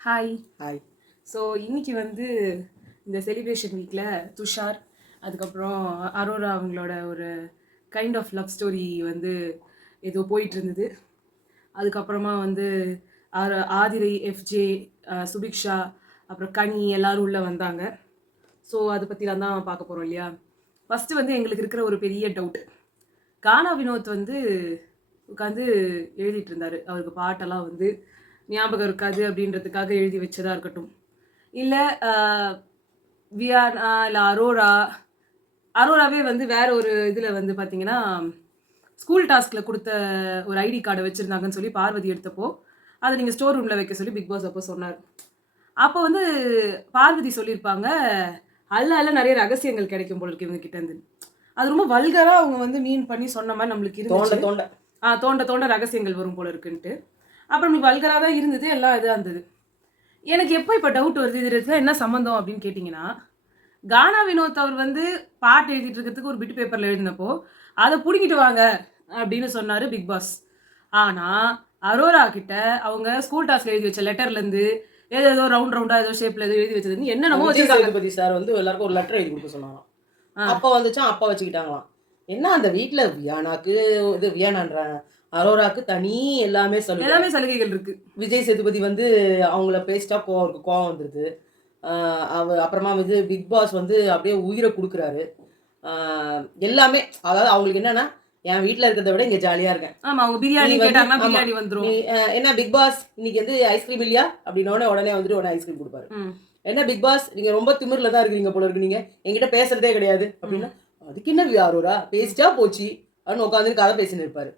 Hi. Hi. So இன்னைக்கு வந்து இந்த செலிப்ரேஷன் வீக்கில் துஷார் அதுக்கப்புறம் அரோரா அவங்களோட ஒரு கைண்ட் ஆஃப் லவ் ஸ்டோரி வந்து ஏதோ போயிட்டு இருந்தது. அதுக்கப்புறமா வந்து ஆதிரை, எஃப்ஜே, சுபிக்ஷா, அப்புறம் கனி எல்லாரும் உள்ளே வந்தாங்க. ஸோ அதை பற்றிலாம் தான் பார்க்க போகிறோம் இல்லையா. ஃபஸ்ட்டு வந்து எங்களுக்கு இருக்கிற ஒரு பெரிய டவுட், கானா வினோத் வந்து உட்காந்து எழுதிட்டு இருந்தார். அவருக்கு பாட்டெல்லாம் வந்து ஞாபகம் இருக்காது அப்படின்றதுக்காக எழுதி வச்சதா இருக்கட்டும், இல்லை வியானா இல்லை அரோராவே வந்து வேற ஒரு இதில் வந்து பார்த்தீங்கன்னா ஸ்கூல் டாஸ்கில் கொடுத்த ஒரு ஐடி கார்டை வச்சுருந்தாங்கன்னு சொல்லி பார்வதி எடுத்தப்போ அதை நீங்கள் ஸ்டோர் ரூமில் வைக்க சொல்லி பிக் பாஸ் அப்போ சொன்னார். அப்போ வந்து பார்வதி சொல்லியிருப்பாங்க, அல்ல நிறைய ரகசியங்கள் கிடைக்கும் போல இருக்கு இவங்க கிட்ட இருந்து. அது ரொம்ப வல்கராக அவங்க வந்து மீன் பண்ணி சொன்ன மாதிரி நம்மளுக்கு இருந்துச்சு. தோண்ட தோண்ட ரகசியங்கள் வரும் போல இருக்குன்ட்டு. அப்புறம் இப்படி வல்கராக தான் இருந்தது, எல்லாம் இதாக இருந்தது. எனக்கு எப்போ இப்போ டவுட் வருது, இது என்ன சம்மந்தம் அப்படின்னு கேட்டிங்கன்னா, கானா வினோத் அவர் வந்து பாட்டு எழுதிட்டு இருக்கிறதுக்கு ஒரு பிட் பேப்பரில் எழுதினப்போ அதை பிடிக்கிட்டு வாங்க அப்படின்னு சொன்னார் பிக் பாஸ். ஆனால் அரோரா கிட்ட அவங்க ஸ்கூல் டாஸ்க் எழுதி வச்ச லெட்டர்லேருந்து ஏதோ ரவுண்டாக ஏதோ ஷேப்பில் ஏதோ எழுதி வச்சது என்னென்னமோ வச்சிருக்காங்க. சார் வந்து எல்லாருக்கும் ஒரு லெட்டர் எழுதி கொடுக்க சொன்னாங்க. அப்போ வந்துச்சா அப்பா வச்சுக்கிட்டாங்களாம். என்ன அந்த வீட்டில் வியானாக்கு இது வியானான்ற அரோராக்கு தனி எல்லாமே சலுகைகள் இருக்கு. விஜய் சேதுபதி வந்து அவங்கள பேசிட்டா கோவம் வந்துருது. அப்புறமா வந்து பிக் பாஸ் வந்து அப்படியே உயிரை கொடுக்குறாரு. எல்லாமே அதாவது அவங்களுக்கு என்னன்னா, என் வீட்டில் இருக்கிறத விட இங்கே ஜாலியாக இருக்கேன். ஆமா, அவங்க பிரியாணி கேட்டாங்கன்னா பிரியாணி வந்துரும். என்ன பிக் பாஸ் இன்னைக்கு வந்து ஐஸ்கிரீம் இல்லையா அப்படின்னு உடனே வந்துட்டு உடனே ஐஸ்கிரீம் கொடுப்பாரு. என்ன பிக் பாஸ் நீங்க ரொம்ப திமிர்ல தான் இருக்கீங்க போல இருக்கு, நீங்க என்கிட்ட பேசுறதே கிடையாது அப்படின்னா, அதுக்கு என்ன அரோரா பேசிட்டா போச்சு அப்படின்னு உட்காந்து கதை பேசின்னு இருப்பாரு.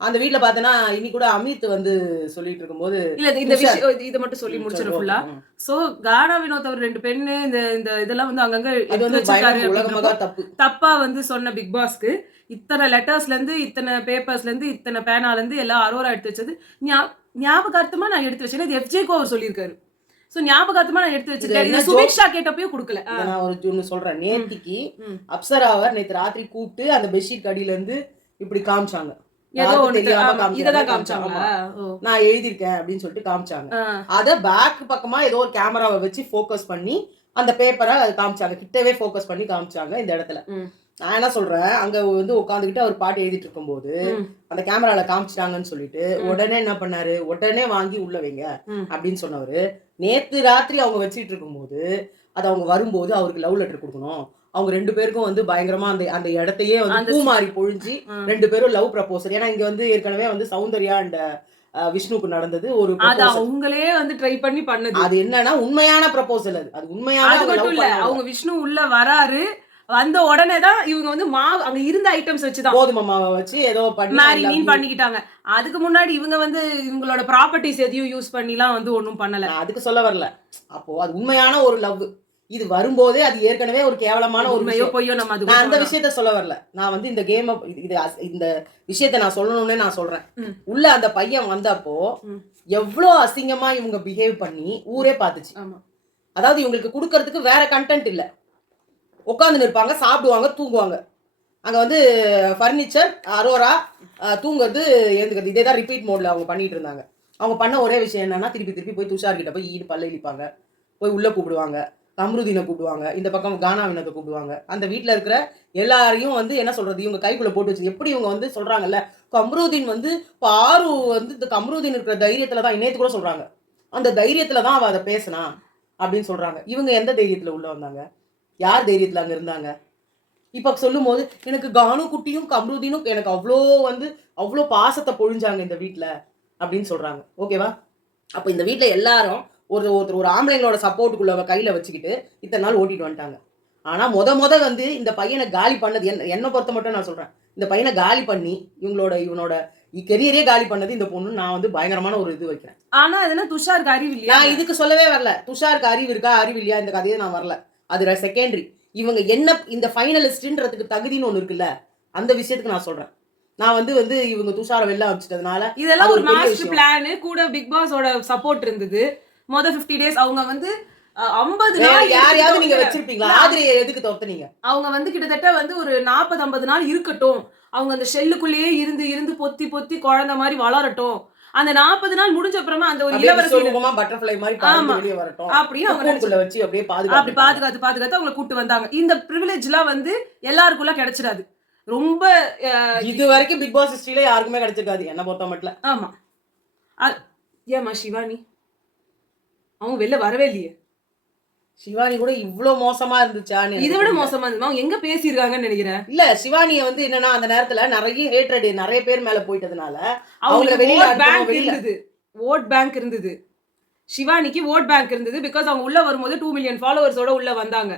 அந்த வீட்டுல பாத்தனா இன்னி கூட அமித் வந்து சொல்லிட்டு இருக்கும்போது இல்ல இந்த விஷயம் இதை மட்டும் சொல்லி முடிச்சிடும் ஃபுல்லா. சோ கானா வினோத் அவர் 2 பெண்ணு இந்த இதெல்லாம் வந்து அங்கங்க தப்பா வந்து சொன்ன பிக் பாஸ்க்கு இத்தனை லெட்டர்ஸ்ல இருந்து இத்தனை பேப்பர்ஸ்ல இருந்து இத்தனை பேனால இருந்து எல்லாம் அரோரா எடுத்து வச்சது ஞாபகார்த்தமா நான் எடுத்து வச்சேன். இது எஃப்ஜேக்கும் அவர் சொல்லியிருக்காரு. சோ ஞாபகார்த்தமா நான் எடுத்து வச்சிருக்கேன். சுபிக்ஷா கேட்டப்பயும் கொடுக்கல. நான் ஒன்னு சொல்றேன், நேத்திக்கு அப்சராவர் நேத்து ராத்திரி கூப்பிட்டு அந்த பெட்ஷீட் அடியில இருந்து இப்படி காமிச்சாங்க. நான் எழுதிருக்கேன் அப்படின்னு சொல்லிட்டு காமிச்சாங்க. அத பேக் பக்கமா ஏதோ ஒரு கேமராவை வச்சு போக்கஸ் பண்ணி அந்த பேப்பரை காமிச்சாங்க, கிட்டவே போக்கஸ் பண்ணி காமிச்சாங்க. இந்த இடத்துல நான் என்ன சொல்றேன், அங்க வந்து உட்காந்துக்கிட்டு அவர் பாட்டு எழுதிட்டு இருக்கும் போது அந்த கேமரால காமிச்சிட்டாங்கன்னு சொல்லிட்டு உடனே என்ன பண்ணாரு, உடனே வாங்கி உள்ள வைங்க அப்படின்னு சொன்னவரு நேத்து ராத்திரி அவங்க வச்சுட்டு இருக்கும் போது அது அவங்க வரும்போது அவருக்கு லவ் லெட்டர் கொடுக்கணும். அவங்க 2 பேருக்கும் வந்து பயங்கரமா அந்த இடத்தையே வந்து பூமாரி பொழிஞ்சு 2 பேரும் லவ் ப்ரப்போசல். ஏன்னா இங்க வந்து ஏற்கனவே வந்து சௌந்தர்யா அண்ட் விஷ்ணுக்கு நடந்தது ஒரு அவங்களே வந்து ட்ரை பண்ணி பண்ணது. அது என்னன்னா உண்மையான ப்ரப்போசல். அது உண்மையான அவங்க விஷ்ணு உள்ள வராரு, வந்த உடனே தான் இவங்க வந்து மாவு அங்க இருந்த ஐட்டம்ஸ் வச்சுதான் கோதுமை மாவை வச்சு ஏதோ மீன் பண்ணிக்கிட்டாங்க. அதுக்கு முன்னாடி இவங்க வந்து இவங்களோட ப்ராப்பர்ட்டிஸ் எதையும் யூஸ் பண்ணிலாம் வந்து ஒன்றும் பண்ணல. அதுக்கு சொல்ல வரல. அப்போ அது உண்மையான ஒரு லவ். இது வரும்போதே அது ஏற்கனவே ஒரு கேவலமான ஒரு பொய்யோ. நம்ம நான் அந்த விஷயத்த சொல்ல வரல. நான் வந்து இந்த கேம் இந்த விஷயத்த நான் சொல்லணும்னே நான் சொல்றேன். உள்ள அந்த பையன் வந்தப்போ எவ்வளோ அசிங்கமா இவங்க பிஹேவ் பண்ணி ஊரே பார்த்துச்சு. அதாவது இவங்களுக்கு கொடுக்கறதுக்கு வேற கண்டென்ட் இல்லை. உட்காந்து நிற்பாங்க, சாப்பிடுவாங்க, தூங்குவாங்க. அங்கே வந்து ஃபர்னிச்சர், அரோரா தூங்குறது, எழுந்துக்கிறது, இதே தான் ரிப்பீட் மோட்ல அவங்க பண்ணிட்டு இருந்தாங்க. அவங்க பண்ண ஒரே விஷயம் என்னன்னா, திருப்பி போய் துஷார் கிட்ட போய் ஈடு பல்ல இழிப்பாங்க, போய் உள்ள கூப்பிடுவாங்க, கம்ருதீனை கூப்பிடுவாங்க, இந்த பக்கம் கானா வினோத்தை கூப்பிடுவாங்க. அந்த வீட்டில் இருக்கிற எல்லாரையும் வந்து என்ன சொல்றது, இவங்க கைக்குள்ள போட்டு வச்சு எப்படி இவங்க வந்து சொல்றாங்கல்ல, கம்ருதீன் வந்து பாரு வந்து இந்த கம்ருதீன் இருக்கிற தைரியத்துல தான், நேற்று கூட சொல்றாங்க, அந்த தைரியத்துல தான் அவ அதை பேசினா அப்படின்னு சொல்றாங்க. இவங்க எந்த தைரியத்துல உள்ள வந்தாங்க, யார் தைரியத்துல அங்க இருந்தாங்க? இப்ப சொல்லும் போது எனக்கு கானு குட்டியும் கம்ருதீனும் எனக்கு அவ்வளோ பாசத்தை பொழிஞ்சாங்க இந்த வீட்டுல அப்படின்னு சொல்றாங்க. ஓகேவா? அப்ப இந்த வீட்டுல எல்லாரும் ஒரு ஆம்பளைங்களோட சப்போர்ட்டுக்குள்ள கையில வச்சுக்கிட்டு இத்தனை நாள் ஓட்டிட்டு வந்துட்டாங்க. ஆனா முத வந்து இந்த பையனை காலி பண்ணது என்ன பொறுத்த மட்டும் நான் சொல்றேன், இந்த பையனை காலி பண்ணி இவனோட கெரியரே காலி பண்ணது இந்த பொண்ணு. நான் வந்து பயங்கரமான ஒரு இது வைக்கிறேன். ஆனா அதெல்லாம் துஷாருக்கு அறிவு இல்லையா? நான் இதுக்கு சொல்லவே வரல. துஷாருக்கு அறிவு இருக்கா அறிவு இல்லையா இந்த கதையை நான் வரல, அது செகண்டரி. இவங்க என்ன இந்த ஃபைனலிஸ்ட்ன்றதுக்கு தகுதின்னு ஒண்ணு இருக்குல்ல, அந்த விஷயத்துக்கு நான் சொல்றேன். நான் வந்து இவங்க துஷாரை வெளில வச்சுட்டதுனால இதெல்லாம் ஒரு மாஸ்டர் பிளான் கூட பிக் பாஸோட சப்போர்ட் இருந்தது. மொத 50 டேஸ் அவங்க வந்து 50 நாள் யாரையாவது நீங்க வச்சிருப்பீங்களா? ஆதிரியை எதுக்கு தோத்துனீங்க? அவங்க வந்து கிட்டத்தட்ட வந்து ஒரு 40-50 நாள் இருக்கட்டும், அவங்க அந்த ஷெல்லுக்குள்ளேயே இருந்து பொத்தி குழந்தை மாதிரி வளரட்டும் அந்த 40 நாள் முடிஞ்ச அப்புறமா அந்த ஒரு அப்படியே இளவரசி விஸ்வரூபமா butterfly மாதிரி பறந்து ஆமா. வெளிய வரட்டும். அப்படின்னு அவங்க கூண்டுக்குள்ள வச்சு அப்படியே அப்படி பாதுகாத்து பாதுகாத்து அவங்களை கூட்டு வந்தாங்க. இந்த பிரிவிலேஜ்லாம் வந்து எல்லாருக்குள்ள கிடைச்சிடாது. ரொம்ப இது வரைக்கும் பிக் பாஸ் ஹிஸ்டரியில யாருக்குமே கிடைச்சிருக்காது என்ன பொறுத்த மட்டும். ஆமா. ஏமா சிவானி அவங்க வெளில வரவே இல்லையே. சிவானி கூட இவ்ளோ மோசமா இருந்துச்சான்னு இதை விட மோசமா இருந்தது. அவங்க எங்க பேசியிருக்காங்கன்னு நினைக்கிறேன். இல்ல சிவானிய வந்து என்னன்னா அந்த நேரத்துல நிறைய ஹேட்ரட் நிறைய பேர் மேல போயிட்டதுனால அவங்களுக்கு வெளியில இருந்தது. ஓட் பேங்க் இருந்தது. சிவானிக்கு ஓட் பேங்க் இருந்தது. பிகாஸ் அவங்க உள்ள வரும்போது 2 மில்லியன் ஃபாலோவர்ஸோட உள்ள வந்தாங்க.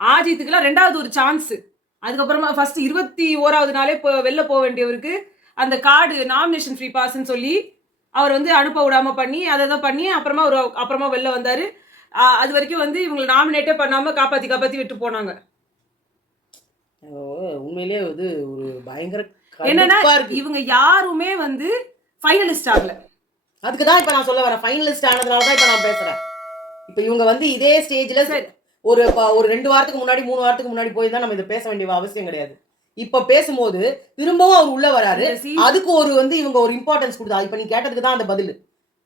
ஆஜித்துக்குலாம் 2வது ஒரு சான்ஸ். அதுக்கப்புறமா ஃபர்ஸ்ட் 21வது நாளே வெளில போக வேண்டியவருக்கு அந்த கார்டு நாமினேஷன் ஃப்ரீ பாஸ்ன்னு சொல்லி அவர் வந்து அனுப்ப விடாம பண்ணி அதை பண்ணி அப்புறமா வெளில வந்தாரு. அது வரைக்கும் வந்து இவங்களை நாமினேட்டே பண்ணாம காப்பாத்தி விட்டு போனாங்க. உண்மையிலேயே வந்து ஒரு பயங்கர என்னன்னா இவங்க யாருமே வந்து ஃபைனலிஸ்ட் ஆகல. அதுக்குதான் இப்ப நான் சொல்ல வரேன். ஃபைனலிஸ்ட் ஆனதுனாலதான் இப்ப நான் பேசுறேன். இப்ப இவங்க வந்து இதே ஸ்டேஜ்ல ஒரு 2 வாரத்துக்கு முன்னாடி 3 வாரத்துக்கு முன்னாடி போய் தான் நம்ம இதை பேச வேண்டிய அவசியம் கிடையாது. இப்ப பேசும்போது திரும்பவும் அவர் உள்ள வராரு. அதுக்கு ஒரு வந்து இவங்க ஒரு இம்பார்ட்டன்ஸ் கொடுத்தா. இப்ப நீ கேட்டதுக்கு தான் அந்த பதில்.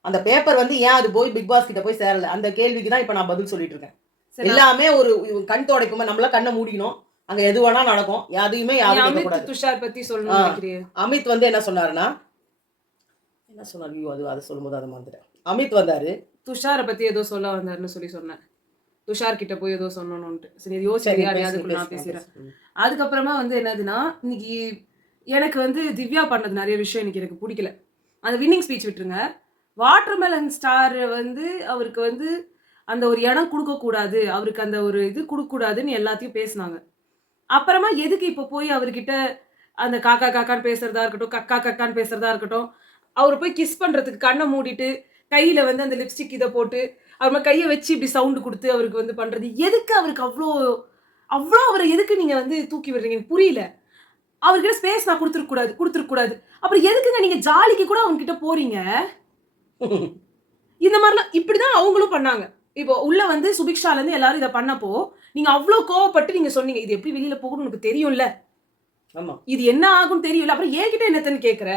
அந்த பேப்பர் வந்து ஏன் அது போய் பிக் பாஸ் கிட்ட போய் சேரல அந்த கேள்விக்கு தான் இப்ப நான் பதில் சொல்லிட்டு இருக்கேன். எல்லாமே ஒரு கண் துடைக்குமா நம்மள கண்ணை மூடிக்கணும். அங்க எது வேணா நடக்கும். எதுவுமே யாரும் கேட்கக்கூடாது. துஷார் பத்தி சொல்லணும். அமித் வந்து என்ன சொன்னாருன்னா என்ன சொன்னாரு அதை சொல்லும்போது அதை மறந்துட்டேன். அமித் வந்தாரு துஷாரை பத்தி ஏதோ சொல்ல வந்தாருன்னு சொல்லி சொன்னேன். துஷார் கிட்ட போய் ஏதோ சொன்னோன்ட்டு. சரி யோசிச்சு நான் பேசுறேன். அதுக்கப்புறமா வந்து என்னதுன்னா இன்னைக்கு எனக்கு வந்து திவ்யா பண்ணது நிறைய விஷயம் இன்னைக்கு எனக்கு பிடிக்கல. அந்த வின்னிங் ஸ்பீச் விட்டுருங்க. வாட்டர்மெலன் ஸ்டார் வந்து அவருக்கு வந்து அந்த ஒரு இடம் கொடுக்கக்கூடாது, அவருக்கு அந்த ஒரு இது கொடுக்கக்கூடாதுன்னு எல்லாத்தையும் பேசினாங்க. அப்புறமா எதுக்கு இப்போ போய் அவர்கிட்ட அந்த காக்கா காக்கான்னு பேசுறதா இருக்கட்டும், கக்கா கக்கான்னு பேசுறதா இருக்கட்டும், அவரை போய் கிஸ் பண்றதுக்கு கண்ணை மூடிட்டு கையில வந்து அந்த லிப்ஸ்டிக் இதை போட்டு அவர் கையை வச்சு இப்படி சவுண்டு கொடுத்து அவருக்கு வந்து பண்றது எதுக்கு? அவருக்கு அவ்வளோ அவரை எதுக்கு நீங்க வந்து தூக்கி விடுறீங்க? புரியல. அவர்கிட்ட ஸ்பேஸ் நான் கொடுத்துருக்க கூடாது. அப்புறம் எதுக்குங்க நீங்க ஜாலிக்கு கூட அவங்க கிட்ட போறீங்க? இந்த மாதிரிலாம் இப்படிதான் அவங்களும் பண்ணாங்க. இப்போ உள்ள வந்து சுபிக்ஷால இருந்து எல்லாரும் இதை பண்ணப்போ நீங்க அவ்வளவு கோவப்பட்டு நீங்க சொன்னீங்க இது எப்படி வெளியில போகணும்னு உனக்கு தெரியும்ல, இது என்ன ஆகும் தெரியும்ல, அப்புறம் ஏன்கிட்ட என்னத்தன்னு கேக்குற?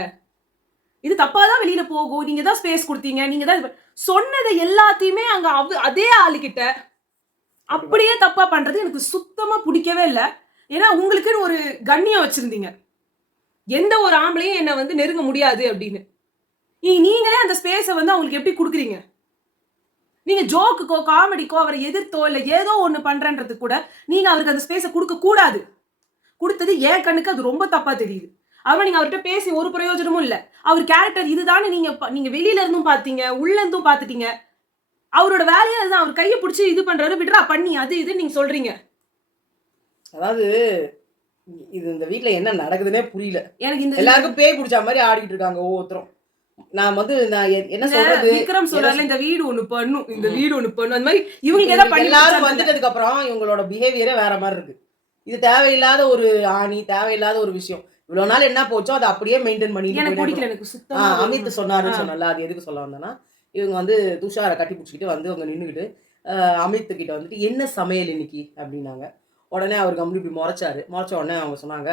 இது தப்பாதான் வெளியில போகும், நீங்க தான் ஸ்பேஸ் கொடுத்தீங்க, நீங்க தான் சொன்னதை எல்லாத்தையுமே அங்க அதே ஆளுகிட்ட அப்படியே தப்பா பண்றது எனக்கு சுத்தமா பிடிக்கவே இல்லை. ஏன்னா உங்களுக்குன்னு ஒரு கண்ணியம் வச்சிருந்தீங்க, எந்த ஒரு ஆம்பளையும் என்ன வந்து நெருங்க முடியாது அப்படின்னு. நீங்களே அந்த ஸ்பேஸை வந்து அவங்களுக்கு எப்படி கொடுக்குறீங்க? நீங்க ஜோக்குக்கோ காமெடிக்கோ அவரை எதிர்த்தோ இல்ல ஏதோ ஒண்ணு பண்றன்றது கூட நீங்க அவருக்கு அந்த ஸ்பேஸை கொடுக்க கூடாது. கொடுத்தது என் கண்ணுக்கு அது ரொம்ப தப்பா தெரியுது. அவன் நீங்க அவர்கிட்ட பேசி ஒரு பிரயோஜனமும் இல்ல. அவர் கேரக்டர் இதுதானே நீங்க வெளியில இருந்தும் பாத்தீங்க, உள்ள இருந்தும் பாத்துட்டீங்க. அவரோட வேலையை அதுதான். அவர் கையை பிடிச்சி இது பண்றாரு, விடுறா பண்ணி அது இது நீங்க சொல்றீங்க. அதாவது இது இந்த வீட்டுல என்ன நடக்குதுன்னே புரியல எனக்கு. இந்த எல்லாருக்கும் பேய் பிடிச்ச மாதிரி ஆடிட்டு இருக்காங்க ஒவ்வொருத்தரும். நான் வந்து நான் என்ன சொல்றது, விக்ரம் சொல்றாரு இந்த வீடு ஒண்ணு பண்ணும், இந்த வீடு ஒண்ணு பண்ணும், அந்த மாதிரி இவங்க ஏதாவது பண்ணி எல்லாரும் வந்துட்டதுக்கு அப்புறம் இவங்களோட பிஹேவியரே வேற மாதிரி இருக்கு. இது தேவையில்லாத ஒரு ஆணி, தேவையில்லாத ஒரு விஷயம். இவ்வளவு நாள் என்ன போச்சோ அதை அப்படியே மெயின்டைன் பண்ணிட்டு அமித் சொன்னாருன்னு சொன்னல, அது எதுக்கு சொல்ல வந்தேன்னா இவங்க வந்து துஷாரை கட்டி பிடிச்சிக்கிட்டு வந்து அவங்க நின்றுக்கிட்டு அமித் கிட்ட வந்துட்டு என்ன சமையல் இன்னைக்கு அப்படின்னாங்க. உடனே அவர் கம்பி இப்படி முறைச்சாரு. முறைச்ச உடனே அவங்க சொன்னாங்க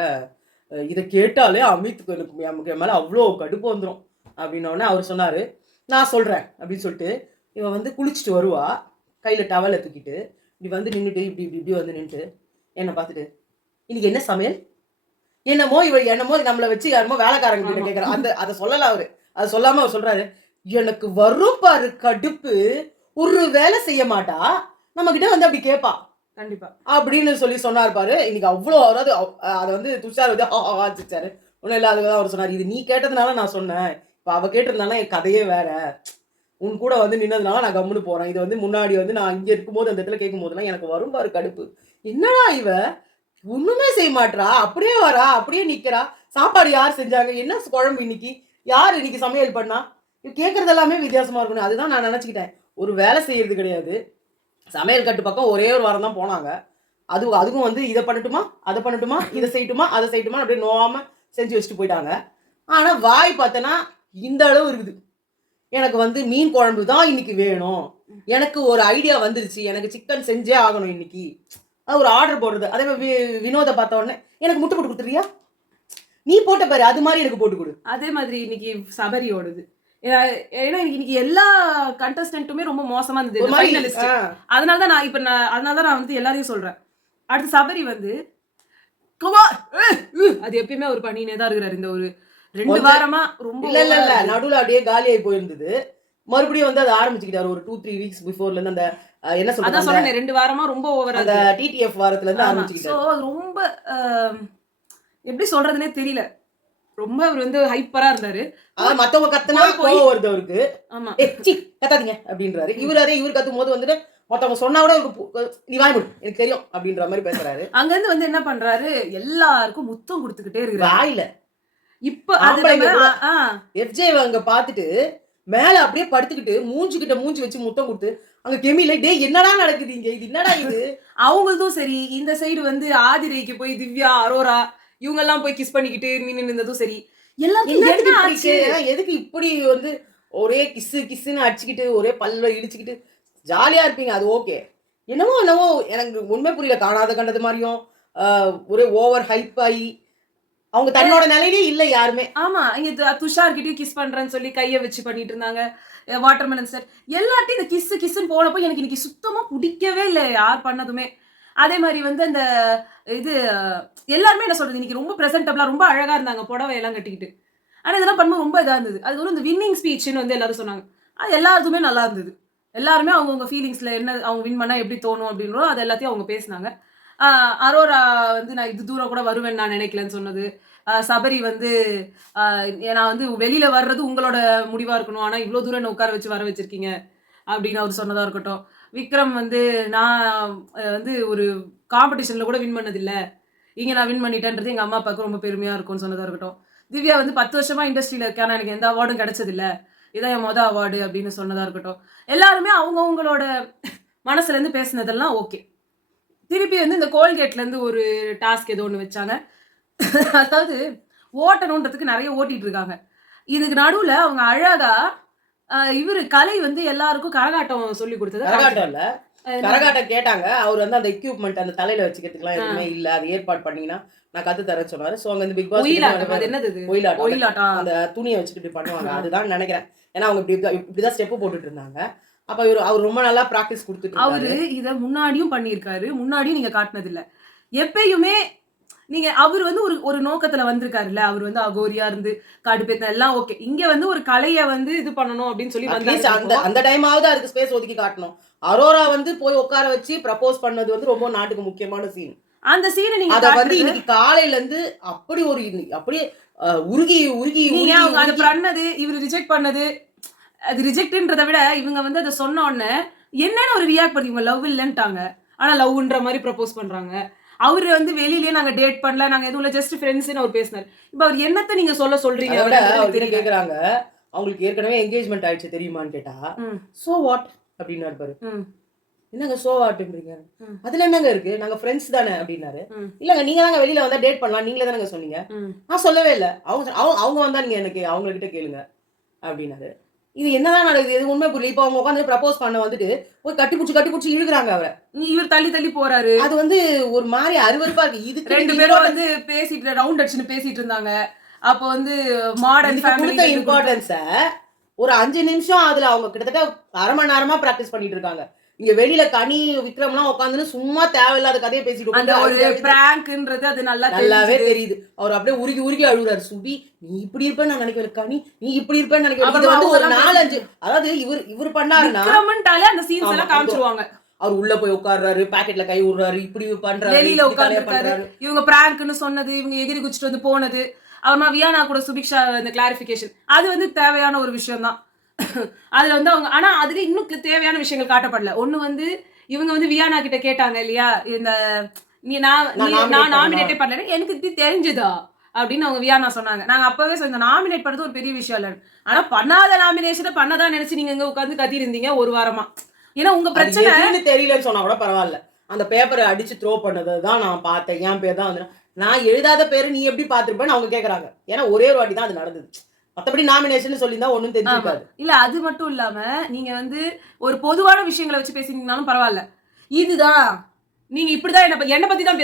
இதை கேட்டாலே அமித்துக்கு எனக்கு மேலே அவ்வளோ கடுப்பு வந்துடும் அப்படின்னோடனே அவர் சொன்னார் நான் சொல்கிறேன் அப்படின்னு சொல்லிட்டு இவன் வந்து குளிச்சுட்டு வருவா, கையில் டவலை தூக்கிட்டு இப்படி வந்து நின்றுட்டு இப்படி இப்படி இப்படி வந்து நின்றுட்டு என்னை பார்த்துட்டு இன்னைக்கு என்ன சமையல் என்னமோ நம்மளை வச்சு யாருமோ வேலைக்காரங்க கிட்ட கேட்குறான். அதை சொல்லலை அவரு. அதை சொல்லாமல் அவர் சொல்கிறாரு எனக்கு வரும் பாரு கடுப்பு, ஒரு வேலை செய்ய மாட்டா நம்ம கிட்ட வந்து அப்படி கேட்பா கண்டிப்பா அப்படின்னு சொல்லி சொன்னார் பாரு. இன்னைக்கு அவ்வளோ அதாவது அதை வந்து துஷார் வந்து ஆச்சிச்சாரு. ஒன்றும் இல்லை, அதுதான் அவர் சொன்னார் இது நீ கேட்டதுனால நான் சொன்னேன், இப்போ அவள் கேட்டிருந்தாலும் என் கதையே வேற, உன் கூட வந்து நின்னதுனால நான் கம்முன்னு போகிறேன். இது வந்து முன்னாடி வந்து நான் இங்கே இருக்கும்போது அந்த இடத்துல கேட்கும் போதெல்லாம் எனக்கு வரும் பாரு கடுப்பு, என்னடா இவ ஒன்றுமே செய்ய மாட்டா, அப்படியே வரா அப்படியே நிற்கிறா, சாப்பாடு யார் செஞ்சாங்க, என்ன குழம்பு இன்னைக்கு, யார் இன்னைக்கு சமையல் பண்ணா, கேட்கறது எல்லாமே வித்தியாசமா இருக்கணும். அதுதான் நான் நினச்சிக்கிட்டேன். ஒரு வேலை செய்யறது கிடையாது. சமையல் கட்டு பக்கம் ஒரே ஒரு வாரம் தான் போனாங்க. அதுவும் வந்து இதை பண்ணட்டுமா அதை பண்ணட்டுமா இதை செய்யட்டுமா அதை செய்யட்டுமா அப்படியே நோவாம செஞ்சு வச்சுட்டு போயிட்டாங்க. ஆனா வாய் பார்த்தனா இந்த அளவு இருக்குது. எனக்கு வந்து மீன் குழம்பு தான் இன்னைக்கு வேணும், எனக்கு ஒரு ஐடியா வந்துருச்சு, எனக்கு சிக்கன் செஞ்சே ஆகணும் இன்னைக்கு, அது ஒரு ஆர்டர் போடுறது. அதே மாதிரி வினோதை பார்த்த உடனே எனக்கு முட்டை போட்டு கொடுத்துறியா, நீ போட்ட பாரு அது மாதிரி எனக்கு போட்டு கொடு. அதே மாதிரி இன்னைக்கு சபரி ஓடுது. ஏன்னா இன்னைக்கு எல்லா கண்டஸ்டன்ட்டுமே ரொம்ப மோசமா இருந்தது ஒரு மாதிரி, ஃபைனலிஸ்ட். அதனாலதான் நான் வந்து எல்லாரையும் சொல்றேன். அடுத்து சபரி வந்து அது எப்பயுமே அவர் பண்ணினே தான் இருக்கிறாரு. இந்த ஒரு 2 வாரமா ரொம்ப இல்ல நடுவுல அப்படியே காலியாகி போயிருந்தது. மறுபடியும் வந்து அதை ஆரம்பிச்சுக்கிட்டாரு ஒரு 2-3 வீக்ஸ் பிஃபோர்ல இருந்து. அந்த என்ன அதான் சொல்றது, சொல்றேன் 2 வாரமா ரொம்ப ஓவரா அந்த டிடிஎஃப் வாரத்துல இருந்து சோ ஆரம்பிச்சுக்கிட்டாரு. அது ரொம்ப எப்படி சொல்றதுனே தெரியல. ரொம்ப அவர் வந்து ஹைப்பரா இருந்தாரு. அதாவது மத்தவங்க கத்துனா கோவம் வருது அவருக்கு. ஆமா கத்தாதீங்க அப்படின்றாரு. இவர் கத்தும் போது வந்துட்டு மத்தவங்க சொன்னா கூட நீ வாய் மூடு எனக்கு தெரியும் அப்படின்ற மாதிரி பேசுறாரு. அங்க இருந்து வந்து என்ன பண்றாரு, எல்லாருக்கும் முத்தம் கொடுத்துக்கிட்டே இருக்கிறாரு வாயில. இப்ப அது எஃப்ஜே அங்க பாத்துட்டு மேல அப்படியே படுத்துக்கிட்டு மூஞ்சி வச்சு முத்தம் கொடுத்து அங்க கெமில டே என்னடா நடக்குது இங்க, இது என்னடா இது. அவங்களதும் சரி, இந்த சைடு வந்து ஆதிரைக்கு போய் திவ்யா, அரோரா இவங்க எல்லாம் போய் கிஸ் பண்ணிக்கிட்டு நின்னு இருந்ததும் சரி, எதுக்கு இப்படி வந்து ஒரே கிஸ்ஸுன்னு அடிச்சுக்கிட்டு ஒரே பல்ல இடிச்சுக்கிட்டு ஜாலியா இருப்பீங்க, அது ஓகே. என்னவோ எனக்கு உண்மை புரியல. காணாத கண்டது மாதிரியும் ஒரே ஓவர் ஹைப் ஆகி அவங்க தன்னோட நிலையிலே இல்ல யாருமே. ஆமா, இங்க துஷார் கிட்டயும் கிஸ் பண்றேன்னு சொல்லி கைய வச்சு பண்ணிட்டு இருந்தாங்க. வாட்டர்மெலன் சார் எல்லாத்தையும் இந்த கிஸ்ன்னு போனப்போ எனக்கு இன்னைக்கு சுத்தமா பிடிக்கவே இல்லை யார் பண்ணதுமே. அதே மாதிரி வந்து அந்த இது எல்லாருமே என்ன சொல்றது, இன்னைக்கு ரொம்ப பிரசன்டபிளா ரொம்ப அழகா இருந்தாங்க புடவை எல்லாம் கட்டிக்கிட்டு. ஆனா இதெல்லாம் பண்ணும்போது ரொம்ப இதா இருந்தது. அது ஒரு இந்த வின்னிங் ஸ்பீச்னு வந்து எல்லாரும் சொன்னாங்க. அது எல்லாருக்குமே நல்லா இருந்தது. எல்லாருமே அவங்கவுங்க ஃபீலிங்ஸ்ல என்ன அவங்க வின் பண்ணா எப்படி தோணும் அப்படின்றோ அது எல்லாத்தையும் அவங்க பேசினாங்க. அரோரா வந்து நான் இது தூரம் கூட வருவேன்னு நான் நினைக்கலன்னு சொன்னது. சபரி வந்து நான் வந்து வெளியில வர்றது உங்களோட முடிவா இருக்கணும், ஆனா இவ்வளவு தூரம் என்ன உட்கார வச்சு வர வச்சிருக்கீங்க அப்படின்னு அவர் சொன்னதா இருக்கட்டும். விக்ரம் வந்து நான் வந்து ஒரு காம்படிஷன்ல கூட வின் பண்ணதில்லை, இங்க நான் வின் பண்ணிட்டேன்றது எங்க அம்மா அப்பாவுக்கு ரொம்ப பெருமையா இருக்கும்னு சொன்னதா இருக்கட்டும். திவ்யா வந்து 10 வருஷமா இண்டஸ்ட்ரியில இருக்கேன், எனக்கு எந்த அவார்டும் கிடைச்சதில்ல, இதான் என் மொதல் அவார்டு அப்படின்னு சொன்னதா இருக்கட்டும். எல்லாருமே அவங்கவுங்களோட மனசுல இருந்து பேசினதெல்லாம் ஓகே. திருப்பி வந்து இந்த கோல்கேட்ல இருந்து ஒரு டாஸ்க் ஏதோ ஒன்று வச்சாங்க. அதாவது ஓட்டணுன்றதுக்கு நிறைய ஓட்டிட்டு இருக்காங்க. இதுக்கு நடுவுல அவங்க அழகா இவரு கலை வந்து எல்லாருக்கும் கரகாட்டம் சொல்லி கொடுத்தது. கரகாட்டம் இல்ல, கரகாட்டம் கேட்டாங்க. அவர் வந்து அந்த எக்யூப்மெண்ட் அந்த தலையில வச்சுக்கிறதுக்குலாம் எதுவுமே இல்ல, அது ஏற்பாடு பண்ணீங்கன்னா நான் கத்து தரேன்னு சொன்னாரு. சோ அங்க வந்து பிக் பாஸ் ஒயிலாட்டம் அந்த துணியை வச்சுட்டு இப்படி பண்ணுவாங்க, அதுதான் நினைக்கிறேன். ஏன்னா அவங்க இப்படிதான் ஸ்டெப் போட்டுட்டு இருந்தாங்க. அப்ப அவர் ரொம்ப நல்லா பிராக்டிஸ் கொடுத்துட்டு அவரு இத முன்னாடியும் பண்ணியிருக்காரு, முன்னாடியும் நீங்க காட்டினது இல்ல. எப்பயுமே நீங்க அவர் வந்து ஒரு நோக்கத்துல வந்திருக்காருல்ல, அவர் வந்து அகோரியா இருந்து கடுப்பேத்த எல்லாம் ஓகே. இங்க வந்து ஒரு கலையை வந்து இது பண்ணணும் அப்படின்னு சொல்லி அந்த டைமாவது அதுக்கு ஸ்பேஸ் ஒதுக்கி காட்டணும். அரோரா வந்து போய் உட்கார வச்சு ப்ரப்போஸ் பண்ணது வந்து ரொம்ப நாட்டுக்கு முக்கியமான சீன். அந்த சீனை நீங்க அத வந்து இன்னைக்கு காலையில இருந்து அப்படி ஒரு அப்படியே உருகி நீங்க அவங்க அது பண்ணது இவர் ரிஜெக்ட் பண்ணது, அது ரிஜெக்ட்ன்றதை விட இவங்க வந்து அதை சொன்ன உடனே என்னன்னு ஒரு ரியாக்ட் பண்ணுவீங்க, லவ் இல்லன்ட்டாங்க ஆனா லவ்ன்ற மாதிரி ப்ரப்போஸ் பண்றாங்க. அவரு வந்து வெளியிலேயே நாங்க டேட் பண்ணல, நாங்க எதுவும் ஜஸ்ட் ஃப்ரெண்ட்ஸ்னு அவர் பேசினாரு. இப்ப அவர் என்னத்தை நீங்க சொல்றீங்க கேக்குறாங்க. அவங்களுக்கு ஏற்கனவே என்கேஜ்மெண்ட் ஆயிடுச்சு தெரியுமான்னு கேட்டா சோ வாட் அப்படின்னாரு பாரு. என்னங்க சோ வாட்ன்றீங்க, அதுல என்னங்க இருக்கு, நாங்க ஃப்ரெண்ட்ஸ் தானே அப்படின்னாரு. இல்லங்க நீங்க தாங்க வெளியில வந்தா டேட் பண்ணலாம், நீங்களே தானங்க சொன்னீங்க. நான் சொல்லவே இல்லை, அவங்க வந்தா நீங்க எனக்கு அவங்க கிட்ட கேளுங்க அப்படின்னாரு. இது என்னதான் நடக்குது, எது உண்மை புரியல. இப்ப அவங்க உட்காந்து ப்ரப்போஸ் பண்ண வந்துட்டு போய் கட்டி பிடிச்சி இழுக்குறாங்க அவரை. இவர் தள்ளி போறாரு. அது வந்து ஒரு மாதிரி அருவருப்பா இருக்கு. இதுக்கு 2 பேரும் வந்து பேசிட்டு ரவுண்ட் அடிச்சுன்னு பேசிட்டு இருந்தாங்க. அப்ப வந்து மாடர்ன் ஃபேமிலி இம்பார்ட்டன்ஸ ஒரு 5 நிமிஷம் அதுல அவங்க கிட்டத்தட்ட அரை மணி நேரமா பிராக்டிஸ் பண்ணிட்டு இருக்காங்க. இங்க வெளியில கனி விக்ரம்லாம் உட்காந்துன்னு சும்மா தேவையில்லாத கதையை பேசிட்டு அந்த ஒரு பிராங்க்ன்றது அது நல்லாவே தெரியுது. அவர் அப்படியே உருகி அழுகுறாரு. சுபி நீ இப்படி இருப்பேன்னு நான் நினைக்கல, கனி நீ இப்படி இருப்பேன்னு நினைக்கல. இது வந்து ஒரு 4-5 அதாவது இவர் பண்ணாருன்னா விக்ரம்ன்றாலே அந்த சீன்ஸ் எல்லாம் காமிச்சிருவாங்க. அவர் உள்ள போய் உட்கார்றாரு, பாக்கெட்ல கை விடுறாரு, இப்படி பண்றாரு, வெளியில உட்கார்ந்துட்டாரு. இவங்க பிராங்க்னு சொன்னது, இவங்க எகிரி குச்சிட்டு வந்து போனது, அப்புறமா வியானா கூட சுபிக்ஷா இந்த கிளாரிபிகேஷன், அது வந்து தேவையான ஒரு விஷயம் தான். அதுல வந்து அவங்க ஆனா அதுல இன்னும் தேவையான விஷயங்கள் காட்டப்படல. ஒண்ணு வந்து இவங்க வந்து வியானா கிட்ட கேட்டாங்க இல்லையா, இந்த நான் நாமினேட்டே பண்ணல எனக்கு இது தெரிஞ்சுதா அப்படின்னு அவங்க வியானா சொன்னாங்க. நாங்க அப்பவே சொன்ன நாமினேட் பண்றது ஒரு பெரிய விஷயம் இல்ல, ஆனா பண்ணாத நாமினேஷனை பண்ணதான் நினைச்சு நீங்க இங்க உட்காந்து கத்தி இருந்தீங்க ஒரு வாரமா. ஏன்னா உங்க பிரச்சனை தெரியலன்னு சொன்னா கூட பரவாயில்ல, அந்த பேப்பரை அடிச்சு த்ரோ பண்ணதான் நான் பார்த்தேன், என் பேர் தான் வந்து நான் எழுதாத பேரு நீ எப்படி பாத்துருப்பேன்னு அவங்க கேக்குறாங்க. ஏன்னா ஒரே ஒரு வாட்டி தான் அது நடந்தது, மத்தபடி நாமினேஷன் சொல்லியிருந்தா ஒண்ணும் தெரிஞ்சிருக்காது. இல்ல அது மட்டும் இல்லாம நீங்க வந்து ஒரு பொதுவான விஷயங்களை வச்சு பேசினீங்கனாலும் பரவாயில்ல, இதுதான் நீங்க இப்படிதான் என்ன பத்தி தான்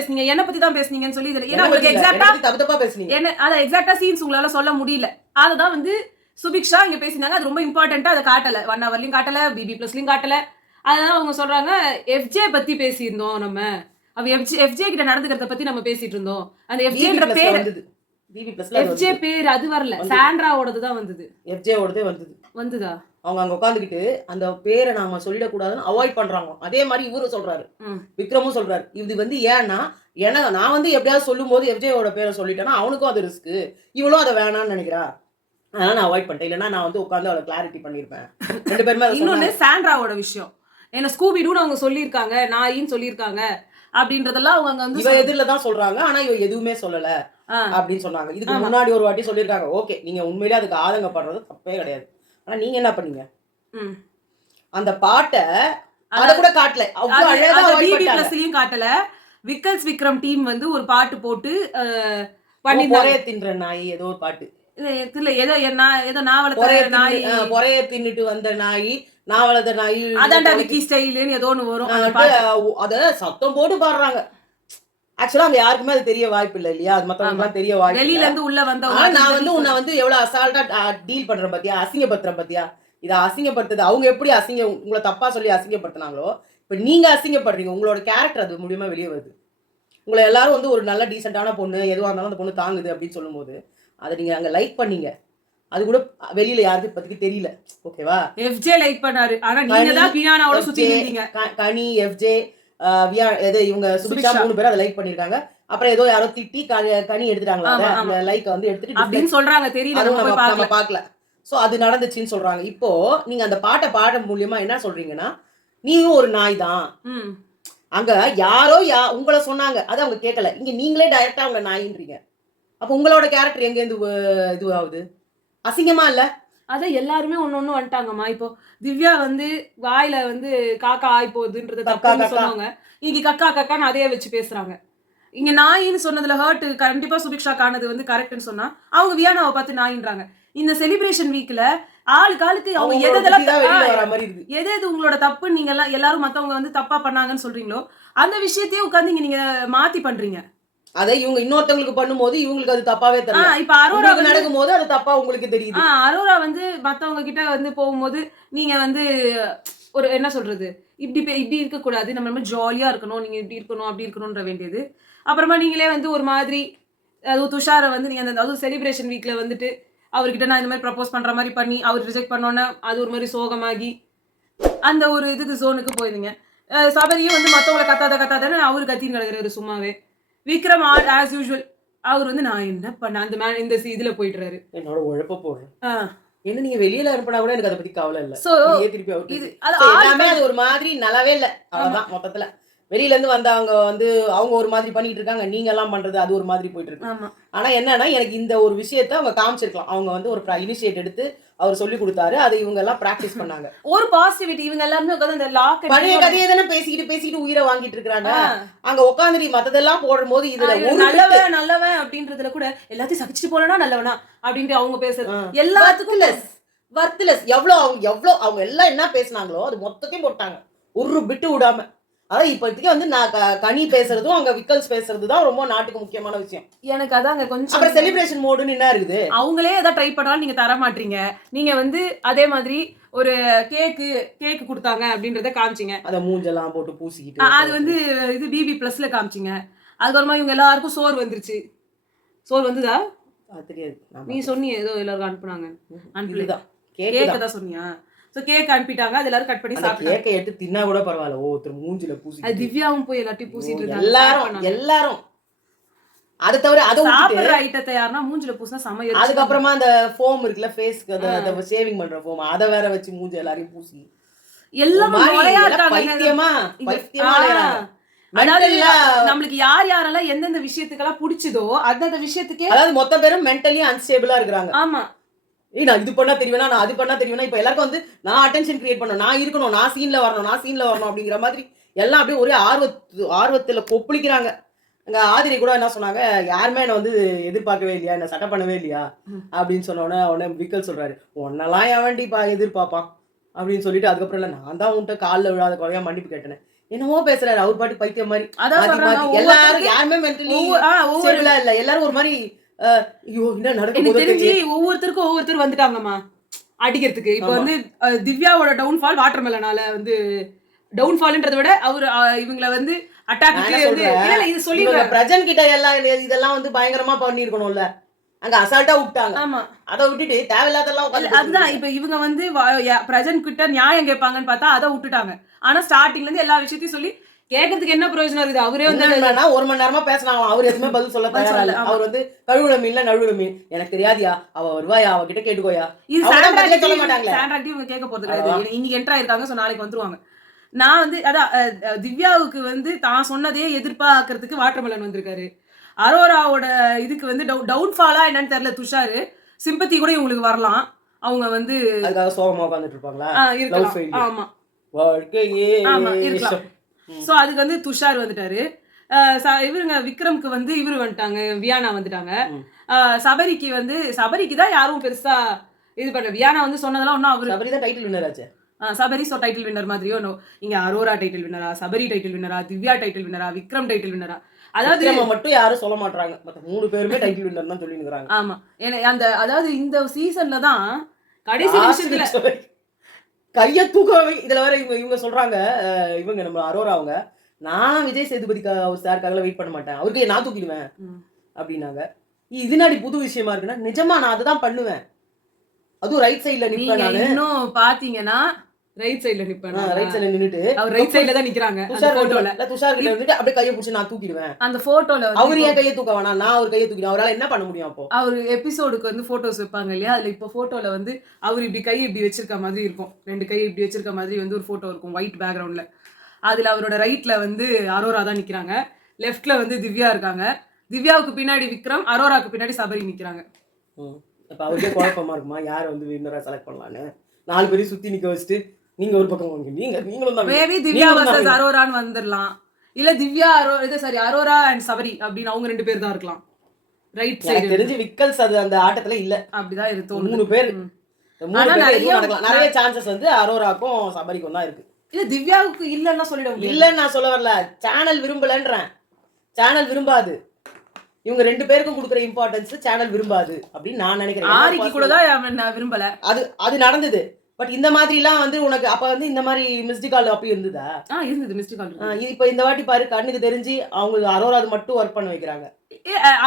பேசுனீங்கன்னு சொல்லி இதுல ஏன்னா உங்களுக்கு எக்ஸாக்ட்டா தப்பு பேசுனீங்க என்ன அத எக்ஸாக்ட்டா சீன்ஸ் உங்களால சொல்ல முடியல. அததான் வந்து சுபிக்ஷா இங்க பேசினாங்க, அது ரொம்ப இம்பார்ட்டண்டா அதை காட்டல, 1 ஹவர்லயும் காட்டல, BB+லயும் காட்டல. அதனால அவங்க சொல்றாங்க FJ பத்தி பேசியிருந்தோம் நம்ம, அவ FJ கிட்ட நடந்துக்கிறத பத்தி நம்ம பேசிட்டு இருந்தோம். அந்த FJன்ற பேர் FJ பேர் அது வரல, சாண்ட்ராவோடது தான் வந்தது. FJ ஓடதே வந்துதா? அவங்க அங்க உட்காந்துக்கிட்டு அந்த பேரை நாம சொல்லிடக்கூடாதுன்னு அவாய்ட் பண்றாங்க. அதே மாதிரி இவரும் சொல்றாரு, விக்ரமும் சொல்றாரு. இது ஏன்னா நான் வந்து எப்படியாவது சொல்லும் போது FJயோட பேரை சொல்லிட்டேன்னா அவனுக்கும் அது ரிஸ்க், இவளும் அதை வேணாம்னு நினைக்கிறா, அதனால நான் அவாய்ட் பண்ணிட்டேன். இல்லைன்னா நான் வந்து உட்காந்து அவளை கிளாரிட்டி பண்ணிருப்பேன். 2 பேருமே இன்னொன்னு சாண்ட்ராவோட விஷயம், என்ன ஸ்கூபிடூன்னு அவங்க சொல்லியிருக்காங்க, நாயின்னு சொல்லியிருக்காங்க அப்படின்றதெல்லாம் அவங்க அங்க வந்து இவ எதிரில தான் சொல்றாங்க. ஆனா இவ எதுவுமே சொல்லல அப்படின்னு சொன்னாங்க. இதுக்கு முன்னாடி ஒரு வாட்டி சொல்லியிருக்காங்க. ஓகே, நீங்க உண்மையிலே அதுக்கு ஆதங்கப்படுறது தப்பே கிடையாது. ஆனா நீங்க என்ன பண்ணீங்க, அந்த பாட்டை அத கூட காட்டல, அவ்வளவு அழகா BB+லயும் காட்டல. விக்கல்ஸ் விக்ரம் டீம் வந்து ஒரு பாட்டு போட்டு பண்ணி பொறைய தின்ற நாய் ஏதோ ஒரு பாட்டு இல்ல, ஏதோ நாவலத்த நாய், பொறைய தின்னுட்டு வந்த நாய், நாவலத்த நாய், அதான்டா விக்கி ஸ்டைல்னு ஏதோ ஒண்ணு வரும். அத சத்தம் போட்டு பாடுறாங்க. ஆக்சுவலா அங்க யாருக்குமே அது தெரிய வாய்ப்பு இல்ல இல்லையா, அது மத்தவங்க தெரிய வாய்ப்பு. வெளியில இருந்து உள்ள வந்தவங்க நான் வந்து உன்னை வந்து எவ்வளவு அசால்ட்டா டீல் பண்றேன் பாத்தியா, அசிங்கப்படுத்துறேன் பாத்தியா. இதை அசிங்கப்படுத்துது அவங்க எப்படி உங்களை தப்பா சொல்லி அசிங்கப்படுத்தினாங்களோ, இப்ப நீங்க அசிங்கப்படுறீங்க. உங்களோட கேரக்டர் அது மூலியமா வெளியே வருது. உங்களை எல்லாரும் வந்து ஒரு நல்ல டீசென்டான பொண்ணு, எதுவா இருந்தாலும் அந்த பொண்ணு தாங்குது அப்படின்னு சொல்லும் போது அதை நீங்க அங்க லைக் பண்ணீங்க. அது கூட வெளியில யாருக்கு பத்தி தெரியல. ஓகேவா, FJ லைக் பண்ணாரு, ஆனா நீங்க தான் பியானோட சுத்தி இருந்தீங்க. கனி, FJ, இவங்க சுபிக்ஷா 3 பேரும் அதை லைக் பண்ணிருக்காங்க. அப்புறம் ஏதோ யாரோ திட்டி கனி எடுத்துட்டாங்களா, அந்த லைக் வந்து எடுத்துட்டு அப்படின்னு சொல்றாங்க. தெரியல, நம்ம பார்க்கல. சோ அது நடந்துச்சுன்னு சொல்றாங்க. இப்போ நீங்க அந்த பாட்டை பாட மூலியமா என்ன சொல்றீங்கன்னா, நீயும் ஒரு நாய் தான். அங்க யாரோ உங்களை சொன்னாங்க, அதை அவங்க கேட்கல. இங்க நீங்களே டைரக்டா அவங்க நாயின்றீங்க. அப்ப உங்களோட கேரக்டர் எங்க இருந்து இது ஆகுது? அசிங்கமா இல்ல? அதான் எல்லாருமே ஒண்ணு வந்துட்டாங்கம்மா. இப்போ திவ்யா வந்து வாயில வந்து காக்கா ஆய் போகுதுன்றது தப்பான்னு சொன்னாங்க, இங்க கக்கா கக்கான்னு அதையே வச்சு பேசுறாங்க. இங்க நாயின்னு சொன்னதுல ஹர்ட் கண்டிப்பா சுபிக்ஷா காணது வந்து கரெக்ட்னு சொன்னா அவங்க வியானாவை பார்த்து நாயின்றாங்க. இந்த செலிப்ரேஷன் வீக்ல ஆளுக்கு அவங்க எது உங்களோட தப்பு நீங்க எல்லாரும் மத்தவங்க வந்து தப்பா பண்ணாங்கன்னு சொல்றீங்களோ அந்த விஷயத்தையே உட்கார்ந்து நீங்க மாத்தி பண்றீங்க. அதை இவங்க இன்னொருத்தவங்களுக்கு பண்ணும்போது இவங்களுக்கு அது தப்பாவே தெரியல. இப்ப அரோரா நடக்கும் போது அது தப்பா உங்களுக்கு தெரியுது. அரோரா வந்து மத்தவங்க கிட்ட வந்து போகும்போது நீங்க வந்து ஒரு என்ன சொல்றது, இப்படி இருக்க கூடாது, நம்ம ஜாலியா இருக்கணும், நீங்க இப்படி இருக்கணும் அப்படி இருக்கணும்ன்ற வேண்டியது. அப்புறமா நீங்களே வந்து ஒரு மாதிரி அதுவும் துஷாரை வந்து நீங்க அந்த அதுவும் செலிப்ரேஷன் வீக்ல வந்துட்டு அவர்கிட்ட நான் இந்த மாதிரி ப்ரப்போஸ் பண்ற மாதிரி பண்ணி அவர் ரிஜெக்ட் பண்ணோன்னா அது ஒரு மாதிரி சோகமாகி அந்த ஒரு இதுக்கு ஜோனுக்கு போயிருந்தீங்க. சபரியும் வந்து மத்தவங்களை கத்தாதன்னு அவரு கத்தின்னு கிடக்குறாரு சும்மாவே. விக்ரம் ஆஸ் யூஷுவல் அவர் வந்து நான் என்ன பண்ண அந்த இந்த இதுல போயிடுறாரு, என்னோட உழைப்ப போடுறேன். என்ன நீங்க வெளியில அனுப்பினா கூட எனக்கு அதை பத்தி கவலை இல்ல. திருப்பி அது ஒரு மாதிரி நல்லாவே இல்ல. அவ்வளவுதான் மொத்தத்துல. வெளியில இருந்து வந்தவங்க வந்து அவங்க ஒரு மாதிரி பண்ணிட்டு இருக்காங்க, நீங்க எல்லாம் பண்றது அது ஒரு மாதிரி போயிட்டு இருக்கு. ஆனா என்னன்னா எனக்கு இந்த ஒரு விஷயத்த அவங்க காமிச்சிருக்கலாம். அவங்க வந்து ஒரு இனிஷியேட் எடுத்து அவர் சொல்லி கொடுத்தாரு, அதை இவங்க எல்லாம் பிராக்டிஸ் பண்ணாங்க. ஒரு பாசிட்டிவிட்டி இவங்க எல்லாருமே உட்கார்ந்து அந்த லாக் பழைய கதையை தானே பேசிக்கிட்டு உயிரை வாங்கிட்டு இருக்காங்க. அங்க உட்காந்து மத்ததெல்லாம் போடும்போது இதுல நல்லவன் அப்படின்றதுல கூட எல்லாத்தையும் சகிச்சுட்டு போனா நல்லவனா அப்படின்ட்டு அவங்க பேசுறது எல்லாத்துக்கும் வர்த்லெஸ். எவ்வளவு அவங்க எல்லாம் என்ன பேசினாங்களோ அது மொத்தத்தையும் போட்டாங்க, ஒரு பிட்டு விடாம. அதான் இப்போதைக்கு வந்து நான் கனி பேசுறதும் அங்க விக்கல்ஸ் பேசுறது தான் ரொம்ப நாட்டுக்கு முக்கியமான விஷயம். எனக்கு அதான் அங்க கொஞ்சம் அப்புறம் செலிப்ரேஷன் மோடுன்னு என்ன இருக்குது, அவங்களே ஏதாவது ட்ரை பண்ணாலும் நீங்க தர மாட்டீங்க. நீங்க வந்து அதே மாதிரி ஒரு கேக்கு கொடுத்தாங்க அப்படின்றத காமிச்சிங்க, அதை மூஞ்செல்லாம் போட்டு பூசிக்கிட்டு அது வந்து இது BB+ல காமிச்சிங்க. அதுக்கப்புறமா இவங்க எல்லாருக்கும் சோறு வந்துருச்சு. சோறு வந்துதா தெரியாது, நீ சொன்னியே ஏதோ எல்லாருக்கும் அனுப்புனாங்க. அனுப்பிதான் கேக்கு தான் சொன்னியா? சோ கேக் அனுப்பிட்டாங்க, அது எல்லாரும் கட் பண்ணி சாப்பிட்டாங்க. கேக்கை எடுத்து தின்னா கூட பரவாயில்ல, ஒருத்தர் மூஞ்சில பூசி அது திவ்யாவும் போய் எல்லாத்தையும் பூசிட்டு இருந்தாங்க. எல்லாரும் அது தவிர அது சாப்பிடுற ஐட்டத்தை யாருன்னா மூஞ்சில பூசினா சமையல். அதுக்கப்புறமா அந்த ஃபோம் இருக்குல்ல ஃபேஸ்க்கு அந்த ஷேவிங் பண்ற ஃபோம், அதை வேற வச்சு மூஞ்சி எல்லாரையும் பூசி எல்லாம் பைத்தியமா நம்மளுக்கு யாரெல்லாம் எந்தெந்த விஷயத்துக்கெல்லாம் பிடிச்சதோ அந்தந்த விஷயத்துக்கே, அதாவது மொத்த பேரும் மென்டலி அன்ஸ்டேபிளா இருக்காங்க. ஆமா, நான் இது பண்ணா தெரியுவேனா, நான் அது பண்ணா தெரியுவேனா, இப்ப எல்லாருக்கும் வந்து நான் அட்டென்ஷன் கிரியேட் பண்ணணும், நான் இருக்கணும், நான் சீன்ல வரணும் அப்படிங்கிற மாதிரி எல்லாம் அப்படியே ஒரே ஆர்வத்துல கொப்பளிக்கிறாங்க. அங்க ஆதிரி கூட என்ன சொன்னாங்க, யாருமே என்ன வந்து எதிர்பார்க்கவே இல்லையா, என்ன சட்டை பண்ணவே இல்லையா அப்படின்னு சொன்னோடனே விக்கல் சொல்றாரு, உன்னெல்லாம் எவன்டிப்பா எதிர்பார்ப்பான் அப்படின்னு சொல்லிட்டு அதுக்கப்புறம் இல்ல நான் தான் உன்ட்ட காலில் விழாத குறையா மன்னிப்பு கேட்டேன். என்னமோ பேசுறாரு அவர் பாட்டு பைத்தியம் மாதிரி. எல்லாரும் யாருமே மென்டலி இல்ல, எல்லாரும் ஒரு மாதிரி ஐயோ என்ன நடக்குது தெரிஞ்சு ஒவ்வொருத்தருக்கும் ஒவ்வொருத்தர் வந்துட்டாங்கம்மா. அடிக்கிறதுக்கு. இப்போ வந்து திவ்யாவோட டவுன்ஃபால் வாட்டர்மெலனால வந்து டவுன்ஃபால்ன்றத விட அவர் இவங்கள வந்து அட்டாக்கு வந்து இல்ல இது சொல்லி பிரஜன் கிட்ட எல்லாம் இதெல்லாம் வந்து பயங்கரமா பண்ணிருக்கணும்ல. அங்க அசால்ட்டா விட்டாங்க. ஆமா. அத விட்டுட்டு தேவையில்லாதெல்லாம் அதுதான் இப்ப இவங்க வந்து பிரஜன் கிட்ட நியாயம் கேட்பாங்கன்னு பார்த்தா அதை விட்டுட்டாங்க. ஆனா ஸ்டார்டிங்ல இருந்து எல்லா விஷயத்தையும் சொல்லி கேட்கறதுக்கு என்ன பிரயோஜனம் இருக்குது? அவரே வந்து ஒரு மணி நேரமா பேசினாங்க. அவர் எதுவுமே பதில் சொல்ல தயாரா இல்ல. அவர் வந்து கழுவுல மீன்ல நழுவுல மீன் எனக்கு தெரியாதியா, அவ வருவாயா, அவகிட்ட கேட்டுக்கோயா. இது சொல்ல மாட்டாங்களே. சாண்ட்ராக்டி இவங்க கேட்க போறது கிடையாது. இன்னைக்கு என்ட்ரா இருக்காங்க, சோ நாளைக்கு வந்துருவாங்க. நான் வந்து அதான் திவ்யாவுக்கு வந்து தான் சொன்னதே எதிர்பார்க்கறதுக்கு வாட்டர்மெலன் வந்திருக்காரு. அரோராவோட இதுக்கு வந்து டவுன்ஃபாலா என்னன்னு தெரியல. துஷாரு சிம்பத்தி கூட இவங்களுக்கு வரலாம். அவங்க வந்து அதுக்காக சோகமா உட்கார்ந்துட்டு இருப்பாங்களா? இருக்கலாம். ஆமா வாழ்க்கையே ஆமா இருக்கலாம். சோ அதுக்கு வந்து துஷார் வந்துட்டாரு. இவருங்க விக்ரம்க்கு வந்து இவரு வந்துட்டாங்க, வியானா வந்துட்டாங்க. சபரிக்கு தான் யாரும் பெருசா இது பண்ண. வியானா வந்து சொன்னதெல்லாம் ஒன்னும் அவரு சபரி தான் டைட்டில் வின்னர் ஆச்சு. சபரி சோ டைட்டில் வின்னர் மாதிரியோ இங்க அரோரா டைட்டில் வின்னரா, சபரி டைட்டில் வின்னரா, திவ்யா டைட்டில் வின்னரா, விக்ரம் டைட்டில் வின்னரா, அதாவது மட்டும் யாரும் சொல்ல மாட்டாங்க. மத்த 3 பேருமே டைட்டில் வின்னர் தான் சொல்லி நிக்கறாங்க. ஆமா அந்த அதாவது இந்த சீசன்ல தான் கடைசி நிமிஷத்துல கைய தூக்கவே. இதுல வேற இவங்க சொல்றாங்க, இவங்க நம்ம அரோரா அவங்க, நான் விஜய் சேதுபதி சாருக்காக வெயிட் பண்ண மாட்டேன், அவருக்கு நான் தூக்கிடுவேன் அப்படின்னாங்க. இதுனாடி புது விஷயமா இருக்குன்னா நிஜமா நான் அதுதான் பண்ணுவேன். அதுவும் ரைட் சைடுல நிப்பேன் நானு. இன்னும் பாத்தீங்கன்னா ரைட் சைடுல நிப்பேன். ரைட் சைடுல நின்னுட்டு அவர் ரைட் சைடுல தான் நிக்கறாங்க. அந்த போட்டோல துஷார் கிட்ட வந்துட்டு அப்படியே கைய புடிச்சு நான் தூக்கிடுவேன். அந்த போட்டோல அவர் ஏன் கைய தூக்க வேணாம், நான் அவர் கைய தூக்கிடுவேன். அவரால என்ன பண்ண முடியும்? அப்போ அவர் எபிசோடுக்கு வந்து போட்டோஸ் வைப்பாங்க இல்லையா, அதுல இப்ப போட்டோல வந்து அவர் இப்படி கை இப்படி வச்சிருக்க மாதிரி இருக்கும். 2 கை இப்படி வச்சிருக்க மாதிரி வந்து ஒரு போட்டோ இருக்கும் ஒயிட் பேக்ரவுண்ட்ல. அதுல அவரோட ரைட்ல வந்து அரோரா தான் நிக்கிறாங்க, லெஃப்ட்ல வந்து திவ்யா இருக்காங்க. திவ்யாவுக்கு பின்னாடி விக்ரம், அரோராக்கு பின்னாடி சபரி நிக்கிறாங்க. அப்ப அவருக்கே குழப்பமா இருக்குமா யாரை வந்து வின்னரா செலக்ட் பண்ணலான்னு? 4 பேரையும் சுத்தி நிக்க வச்சுட்டு நீங்க ஒரு பக்கம் வாங்க, நீங்களும் தான் மேபி திவ்யா வர்சஸ் அரோரான்னு வந்துடலாம். இல்ல திவ்யா அரோரா அண்ட் சபரி அப்படின்னு அவங்க 2 பேர் தான் இருக்கலாம். ரைட் சைடு தெரிஞ்சு விக்கல்ஸ் அது அந்த ஆட்டத்துல இல்ல. அப்படிதான் இது தோணுது. 3 பேர் நிறைய சான்சஸ் வந்து அரோராக்கும் சபரிக்கும் தான் இருக்கு. இல்ல திவ்யாவுக்கு இல்லன்னா சொல்லிட முடியும். இல்லன்னு நான் சொல்ல வரல, சேனல் விரும்பலன்றேன். சேனல் விரும்பாது. இவங்க 2 பேருக்கும் கொடுக்குற இம்பார்ட்டன்ஸ் சேனல் விரும்பாது அப்படின்னு நான் நினைக்கிறேன். ஆரிக்கு கூட தான் நான் விரும்பல. அது நடந்தது. பட் இந்த மாதிரி எல்லாம் வந்து உனக்கு அப்ப வந்து இந்த மாதிரி மிஸ்டு கால் அப்ப இருந்ததா? இருந்தது மிஸ்டு கால். இப்ப இந்த வாட்டி பாரு, கண்ணுக்கு தெரிஞ்சு அவங்க அரோராது மட்டும் ஒர்க் பண்ண வைக்கிறாங்க.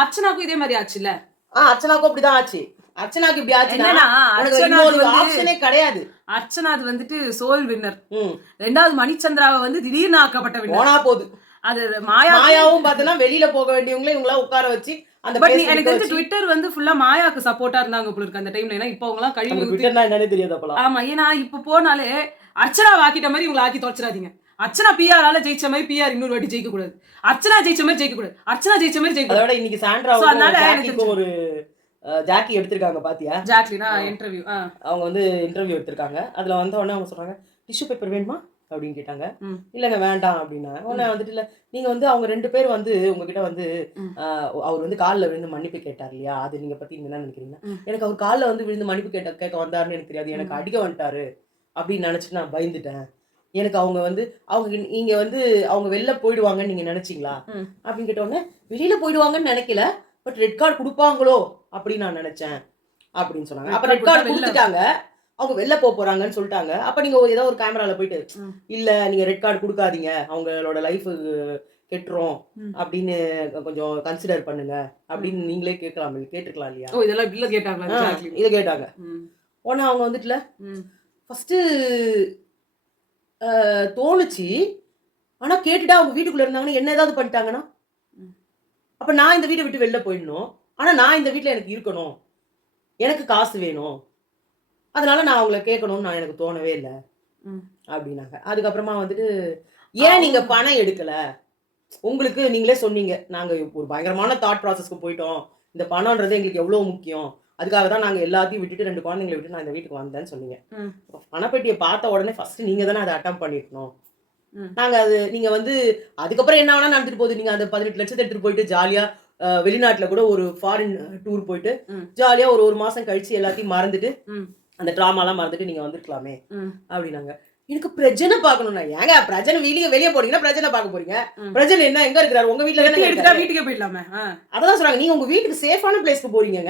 அர்ச்சனாக்கும் இதே மாதிரி ஆச்சுல்ல? அர்ச்சனாக்கும் அப்படிதான் ஆச்சு. அர்ச்சனாக்கு இப்படி ஆச்சுன்னா இன்னொரு ஆப்ஷனே கிடையாது. அர்ச்சனா அது வந்துட்டு சோல் வின்னர். 2வது மணிச்சந்திராவை வந்து திடீர்னு ஆக்கப்பட்ட வின்னர். போனா போகுது. அது மாயாவும் பார்த்தனா வெளியில போக வேண்டியவங்களே இவங்கள உட்கார வச்சு அந்த எனக்கு வந்து ட்விட்டர் வந்து ஃபுல்லா மாயாக்கு சப்போர்ட்டா இருந்தாங்க போல இருக்கு அந்த டைம்ல. ஏன்னா இப்போ அவங்க எல்லாம் கழிவு ட்விட்டர்னா என்னன்னே தெரியாது அப்பலாம். ஆமா, ஏன்னா இப்ப போனாலே அர்ச்சனா வாக்கிட்ட மாதிரி இவங்களை ஆக்கி தொலைச்சிடாதீங்க. அர்ச்சனா பிஆரால ஜெயிச்ச மாதிரி பிஆர் இன்னொரு வாட்டி ஜெயிக்க கூடாது. அர்ச்சனா ஜெயிச்ச மாதிரி ஜெயிக்க கூடாது. அர்ச்சனா ஜெயிச்ச மாதிரி ஜெயிக்க கூடாது. இன்னைக்கு சாண்ட்ரா ஒரு ஜாக்கி எடுத்திருக்காங்க பாத்தியா? ஜாக்லினா இன்டர்வியூ அவங்க வந்து இன்டர்வியூ எடுத்திருக்காங்க. அதுல வந்த உடனே அவங்க சொல்றாங்க, டிஷ்யூ பேப்பர் வேணுமா அப்படின்னு கேட்டாங்க. இல்லங்க வேண்டாம் அப்படின்னா உடனே வந்துட்டு இல்ல நீங்க வந்து அவங்க 2 பேர் வந்து உங்ககிட்ட வந்து அவர் வந்து காலில் விழுந்து மன்னிப்பு கேட்டார் இல்லையா, அது நீங்க பத்தி என்ன நினைக்கிறீங்கன்னா, எனக்கு அவர் காலில் வந்து விழுந்து மன்னிப்பு கேட்க வந்தாருன்னு எனக்கு தெரியாது, எனக்கு அடிக்க வந்துட்டாரு அப்படின்னு நினைச்சிட்டு நான் பயந்துட்டேன். எனக்கு அவங்க வந்து நீங்க வந்து அவங்க வெளில போயிடுவாங்கன்னு நீங்க நினைச்சீங்களா அப்படின்னு கேட்ட உடனே வெளியில போயிடுவாங்கன்னு நினைக்கல, பட் ரெட் கார்டு கொடுப்பாங்களோ அப்படின்னு நான் நினைச்சேன் அப்படின்னு சொன்னாங்க. அப்ப ரெட் கார்டு கொடுத்துட்டாங்க, அவங்க வெளில போறாங்கன்னு சொல்லிட்டாங்க. அப்ப நீங்க ஏதோ ஒரு கேமரால போயிட்டு இல்ல நீங்க ரெட் கார்டு கொடுக்காதீங்க, அவங்களோட லைஃப் கெட்டுரும் அப்படின்னு கொஞ்சம் கன்சிடர் பண்ணுங்க அப்படின்னு நீங்களே கேட்டுக்கலாம் இல்லையா? இதெல்லாம் இல்ல கேட்டாங்க. இதை கேட்டாங்க. உடனே அவங்க வந்துட்டுல ஃபர்ஸ்ட் தோணுச்சு, ஆனா கேட்டுட்டா அவங்க வீட்டுக்குள்ள இருந்தாங்கன்னா என்ன ஏதாவது பண்ணிட்டாங்கன்னா அப்ப நான் இந்த வீட்டை விட்டு வெளில போயிடணும், ஆனா நான் இந்த வீட்டுல எனக்கு இருக்கணும், எனக்கு காசு வேணும், அதனால நான் அவங்கள கேட்கணும்னு நான் எனக்கு தோணவே இல்லை அப்படின்னாங்க. அதுக்கப்புறமா வந்துட்டு ஏன் நீங்க பணம் எடுக்கல, உங்களுக்கு நீங்களே சொன்னீங்க நாங்க ஒரு பயங்கரமான தாட் ப்ராசஸ்க்கு போயிட்டோம், இந்த பணம்ன்றது எங்களுக்கு எவ்வளவு முக்கியம், அதுக்காக தான் நாங்க எல்லாத்தையும் விட்டுட்டு 2 குழந்தைங்களை விட்டு நான் இந்த வீட்டுக்கு வந்தேன்னு சொன்னீங்க. பணப்பெட்டியை பார்த்த உடனே ஃபர்ஸ்ட் நீங்க தானே அதை அட்டம் பண்ணிருக்கணும். நாங்க அது நீங்க வந்து அதுக்கப்புறம் என்ன வேணா நடந்துட்டு போகுது, நீங்க அந்த 18 லட்சத்தை எடுத்துட்டு போயிட்டு ஜாலியா வெளிநாட்டுல கூட ஒரு ஃபாரின் டூர் போயிட்டு ஜாலியா ஒரு மாசம் கழிச்சு எல்லாத்தையும் மறந்துட்டு அந்த ட்ராமாலாம் மறந்துட்டு நீங்க வந்திருக்கலாமே அப்படின்னாங்க. எனக்கு பிரஜனை பார்க்கணும்னா ஏங்க பிரஜனை வெளியே போனீங்கன்னா பிரஜனை பார்க்க போறீங்க. பிரஜனை என்ன எங்க இருக்கிறாரு? உங்க வீட்டுல எடுத்துட்டா வீட்டுக்கே போயிடலாமே. அதான் சொல்றாங்க, நீங்க உங்க வீட்டுக்கு சேஃபான பிளேஸ்க்கு போறீங்க.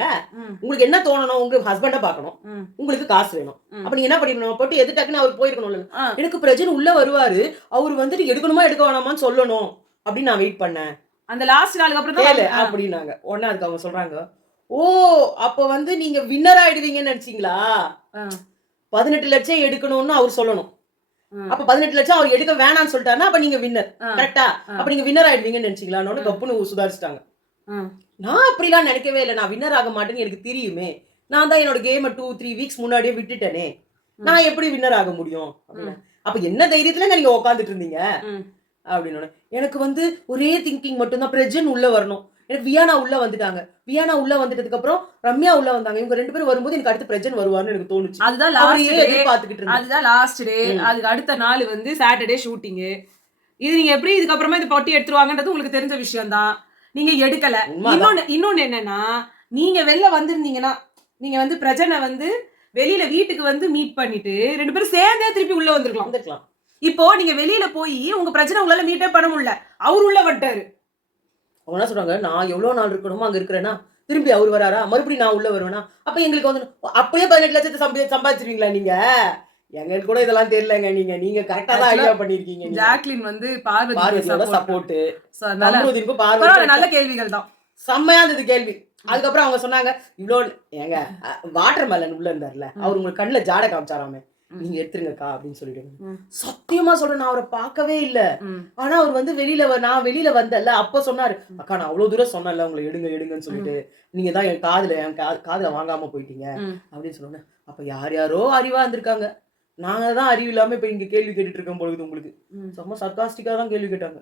உங்களுக்கு என்ன தோணணும்? உங்க ஹஸ்பண்ட பார்க்கணும், உங்களுக்கு காசு வேணும். அப்ப நீங்க என்ன பண்ணிடணும்? போட்டு எது டக்குன்னு அவர் போயிருக்கணும்ல. எனக்கு பிரஜனை உள்ள வருவாரு, அவர் வந்துட்டு எடுக்கணுமா எடுக்க வேணாமான்னு சொல்லணும் அப்படின்னு நான் வெயிட் பண்ணேன். அந்த லாஸ்ட் நாளுக்கு அப்புறம் தான் அப்படின்னாங்க. உடனே அதுக்கு அவங்க சொல்றாங்க, ஓ அப்ப வந்து நீங்க வின்னர் ஆயிடுவீங்கன்னு நினைச்சீங்களா? 18 லட்சம் எடுக்கணும்னு அவர் சொல்லணும். அப்ப 18 லட்சம் அவர் எடுக்க வேணாம்னு சொல்லிட்டாருன்னா அப்ப நீங்க வின்னர். கரெக்டா? அப்ப நீங்க வின்னர் ஆயிடுவீங்கன்னு நினைச்சீங்களான்னு கப்புன்னு சுதாரிச்சிட்டாங்க. நான் அப்படிலாம் நினைக்கவே இல்லை. நான் வின்னர் ஆக மாட்டேன்னு எனக்கு தெரியுமே. நான் தான் என்னோட கேமை 2-3 வீக்ஸ் முன்னாடியே விட்டுட்டேனே. நான் எப்படி வின்னர் ஆக முடியும்? அப்ப என்ன தைரியத்துல நீங்க உட்காந்துட்டு இருந்தீங்க அப்படின்னு. எனக்கு வந்து ஒரே திங்கிங் மட்டும்தான், பிரஜன் உள்ள வரணும். எனக்கு வியானா உள்ள வந்துட்டாங்க. வியானா உள்ள வந்துட்டதுக்கு அப்புறம் ரம்யா உள்ள வந்தாங்க. இவங்க 2 பேரும் வரும்போது எனக்கு அடுத்து பிரஜன் வருவார்னு எனக்கு தோணுச்சு. அதுதான் லாஸ்ட் டே. அதுக்கு அடுத்த நாள் வந்து சாட்டர்டே ஷூட்டிங். இது நீங்க எப்படி இதுக்கப்புறமா இந்த பொட்டி எடுத்துருவாங்கன்றது உங்களுக்கு தெரிஞ்ச விஷயம் தான். நீங்க எடுக்கல. இன்னொன்னு என்னன்னா, நீங்க வெளில வந்திருந்தீங்கன்னா, நீங்க வந்து பிரஜனை வந்து வெளியில வீட்டுக்கு வந்து மீட் பண்ணிட்டு 2 பேரும் சேர்ந்தே திருப்பி உள்ள வந்திருக்கலாம். இப்போ நீங்க வெளியில போய் உங்க பிரச்சனை உங்களால மீட்டே பண்ண முடியல, அவர் உள்ள வந்துட்டாரு. அவங்க என்ன சொல்றாங்க, நான் எவ்வளவு நாள் இருக்கணுமோ அங்க இருக்கிறேன்னா திரும்பி அவர் வராரா, மறுபடியும் நான் உள்ள வருவேனா? அப்ப எங்களுக்கு வந்து அப்படியே 18 லட்சத்தை சம்பாதிச்சிருவீங்களா நீங்க? எங்களுக்கு கூட இதெல்லாம் தெரியலங்க. நீங்க கரெக்டா தான் ஐடியா பண்ணிருக்கீங்க. ஜாக்லின் வந்து பார்வதியோட சப்போர்ட், நம்ருதீனுக்கு பார்வதி நல்ல கேள்விகள் தான், செம்மையா இருந்தது கேள்வி. அதுக்கப்புறம் அவங்க சொன்னாங்க, இவ்வளோ ஏங்க வாட்டர் மெலன் உள்ள இருந்தார்ல, அவர் உங்களுக்கு கண்ணுல ஜாட காமிச்சாராமே, நீங்க எடுத்துருங்கக்கா அப்படின்னு சொல்லிட்டு. சத்தியமா சொல்றேன், நான் அவரை பார்க்கவே இல்லை. ஆனா அவர் வந்து நான் வெளியில வந்தல அப்ப சொன்னாரு, அக்கா நான் அவ்வளவு தூரம் சொன்னல உங்களை எடுங்கன்னு சொல்லிட்டு, நீங்க தான் என் காதுல வாங்காம போயிட்டீங்க அப்படின்னு சொன்னோன்னே, அப்ப யாரோ அறிவா இருந்திருக்காங்க. நாங்க தான் அறிவு இல்லாம இப்ப இங்க கேள்வி கேட்டுட்டு இருக்கோம் பொழுது. உங்களுக்கு செம்ம சர்காஸ்டிக்கா தான் கேள்வி கேட்டாங்க.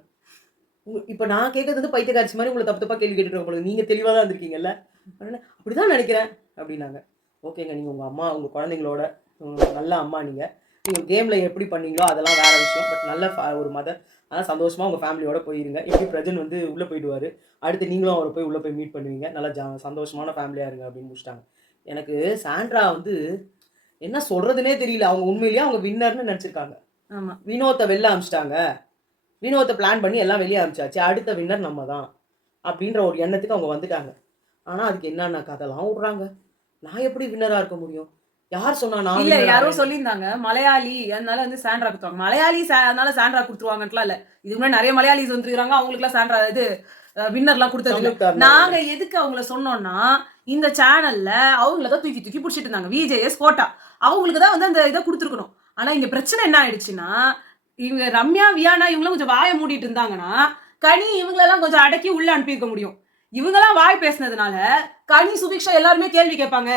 இப்ப நான் கேட்கறது வந்து பைத்தியக்காரச்சி மாதிரி உங்களை தப்பா கேள்வி கேட்டுட்டு இருக்கோம் பொழுது. நீங்க தெளிவா தான் இருந்திருக்கீங்கல்ல, அப்படிதான் நினைக்கிறேன் அப்படின்னாங்க. ஓகேங்க, நீங்க உங்க அம்மா உங்க குழந்தைங்களோட நல்ல அம்மா, நீங்க கேம்ல எப்படி பண்ணீங்களோ அதெல்லாம் வேற விஷயம். பட் நல்ல ஒரு மதர், ஆனால் சந்தோஷமா உங்க ஃபேமிலியோட போயிருங்க. எப்படி பிரஜன் வந்து உள்ள போயிடுவாரு, அடுத்து நீங்களும் அவரை போய் உள்ள போய் மீட் பண்ணுவீங்க. நல்லா சந்தோஷமான ஃபேமிலியா இருங்க அப்படின்னு முடிச்சிட்டாங்க. எனக்கு சாண்ட்ரா வந்து என்ன சொல்றதுனே தெரியல. அவங்க உண்மையிலேயே அவங்க வின்னர்னு நினைச்சிருக்காங்க. வினோத்தை வெளில அமிச்சிட்டாங்க. வினோத்தை பிளான் பண்ணி எல்லாம் வெளியே அமிச்சாச்சு, அடுத்த வின்னர் நம்ம தான் அப்படின்ற ஒரு எண்ணத்துக்கு அவங்க வந்துட்டாங்க. ஆனா அதுக்கு என்னென்ன கதைலாம் விடுறாங்க. நான் எப்படி வின்னரா இருக்க முடியும்? யார் சொன்னா? இல்ல, யாரோ சொல்லியிருந்தாங்க மலையாளி, அதனால வந்து சாண்ட்ரா கொடுத்துருவாங்க. மலையாளி அதனால சாண்ட்ரா கொடுத்துருவாங்கலாம் இல்ல. இதுக்கு முன்னாடி நிறைய மலையாளிஸ் வந்துருக்காங்க, அவங்களுக்கு எல்லாம் சாண்ட்ரா இது வின்னர்லாம் கொடுத்தது. நாங்க எதுக்கு அவங்கள சொன்னோம்னா, இந்த சேனல்ல அவங்களதான் தூக்கி பிடிச்சிட்டு இருந்தாங்க. விஜேஎஸ் கோட்டா அவங்களுக்கு தான் வந்து அந்த இதை கொடுத்துருக்கணும். ஆனா இங்க பிரச்சனை என்ன ஆயிடுச்சுன்னா, இவங்க ரம்யா வியானா இவங்களும் கொஞ்சம் வாயை மூடிட்டு இருந்தாங்கன்னா கனி இவங்களெல்லாம் கொஞ்சம் அடக்கி உள்ள அனுப்பியிருக்க முடியும். இவங்கெல்லாம் வாய் பேசினதுனால கனி சுபிக்ஷா எல்லாருமே கேள்வி கேட்பாங்க.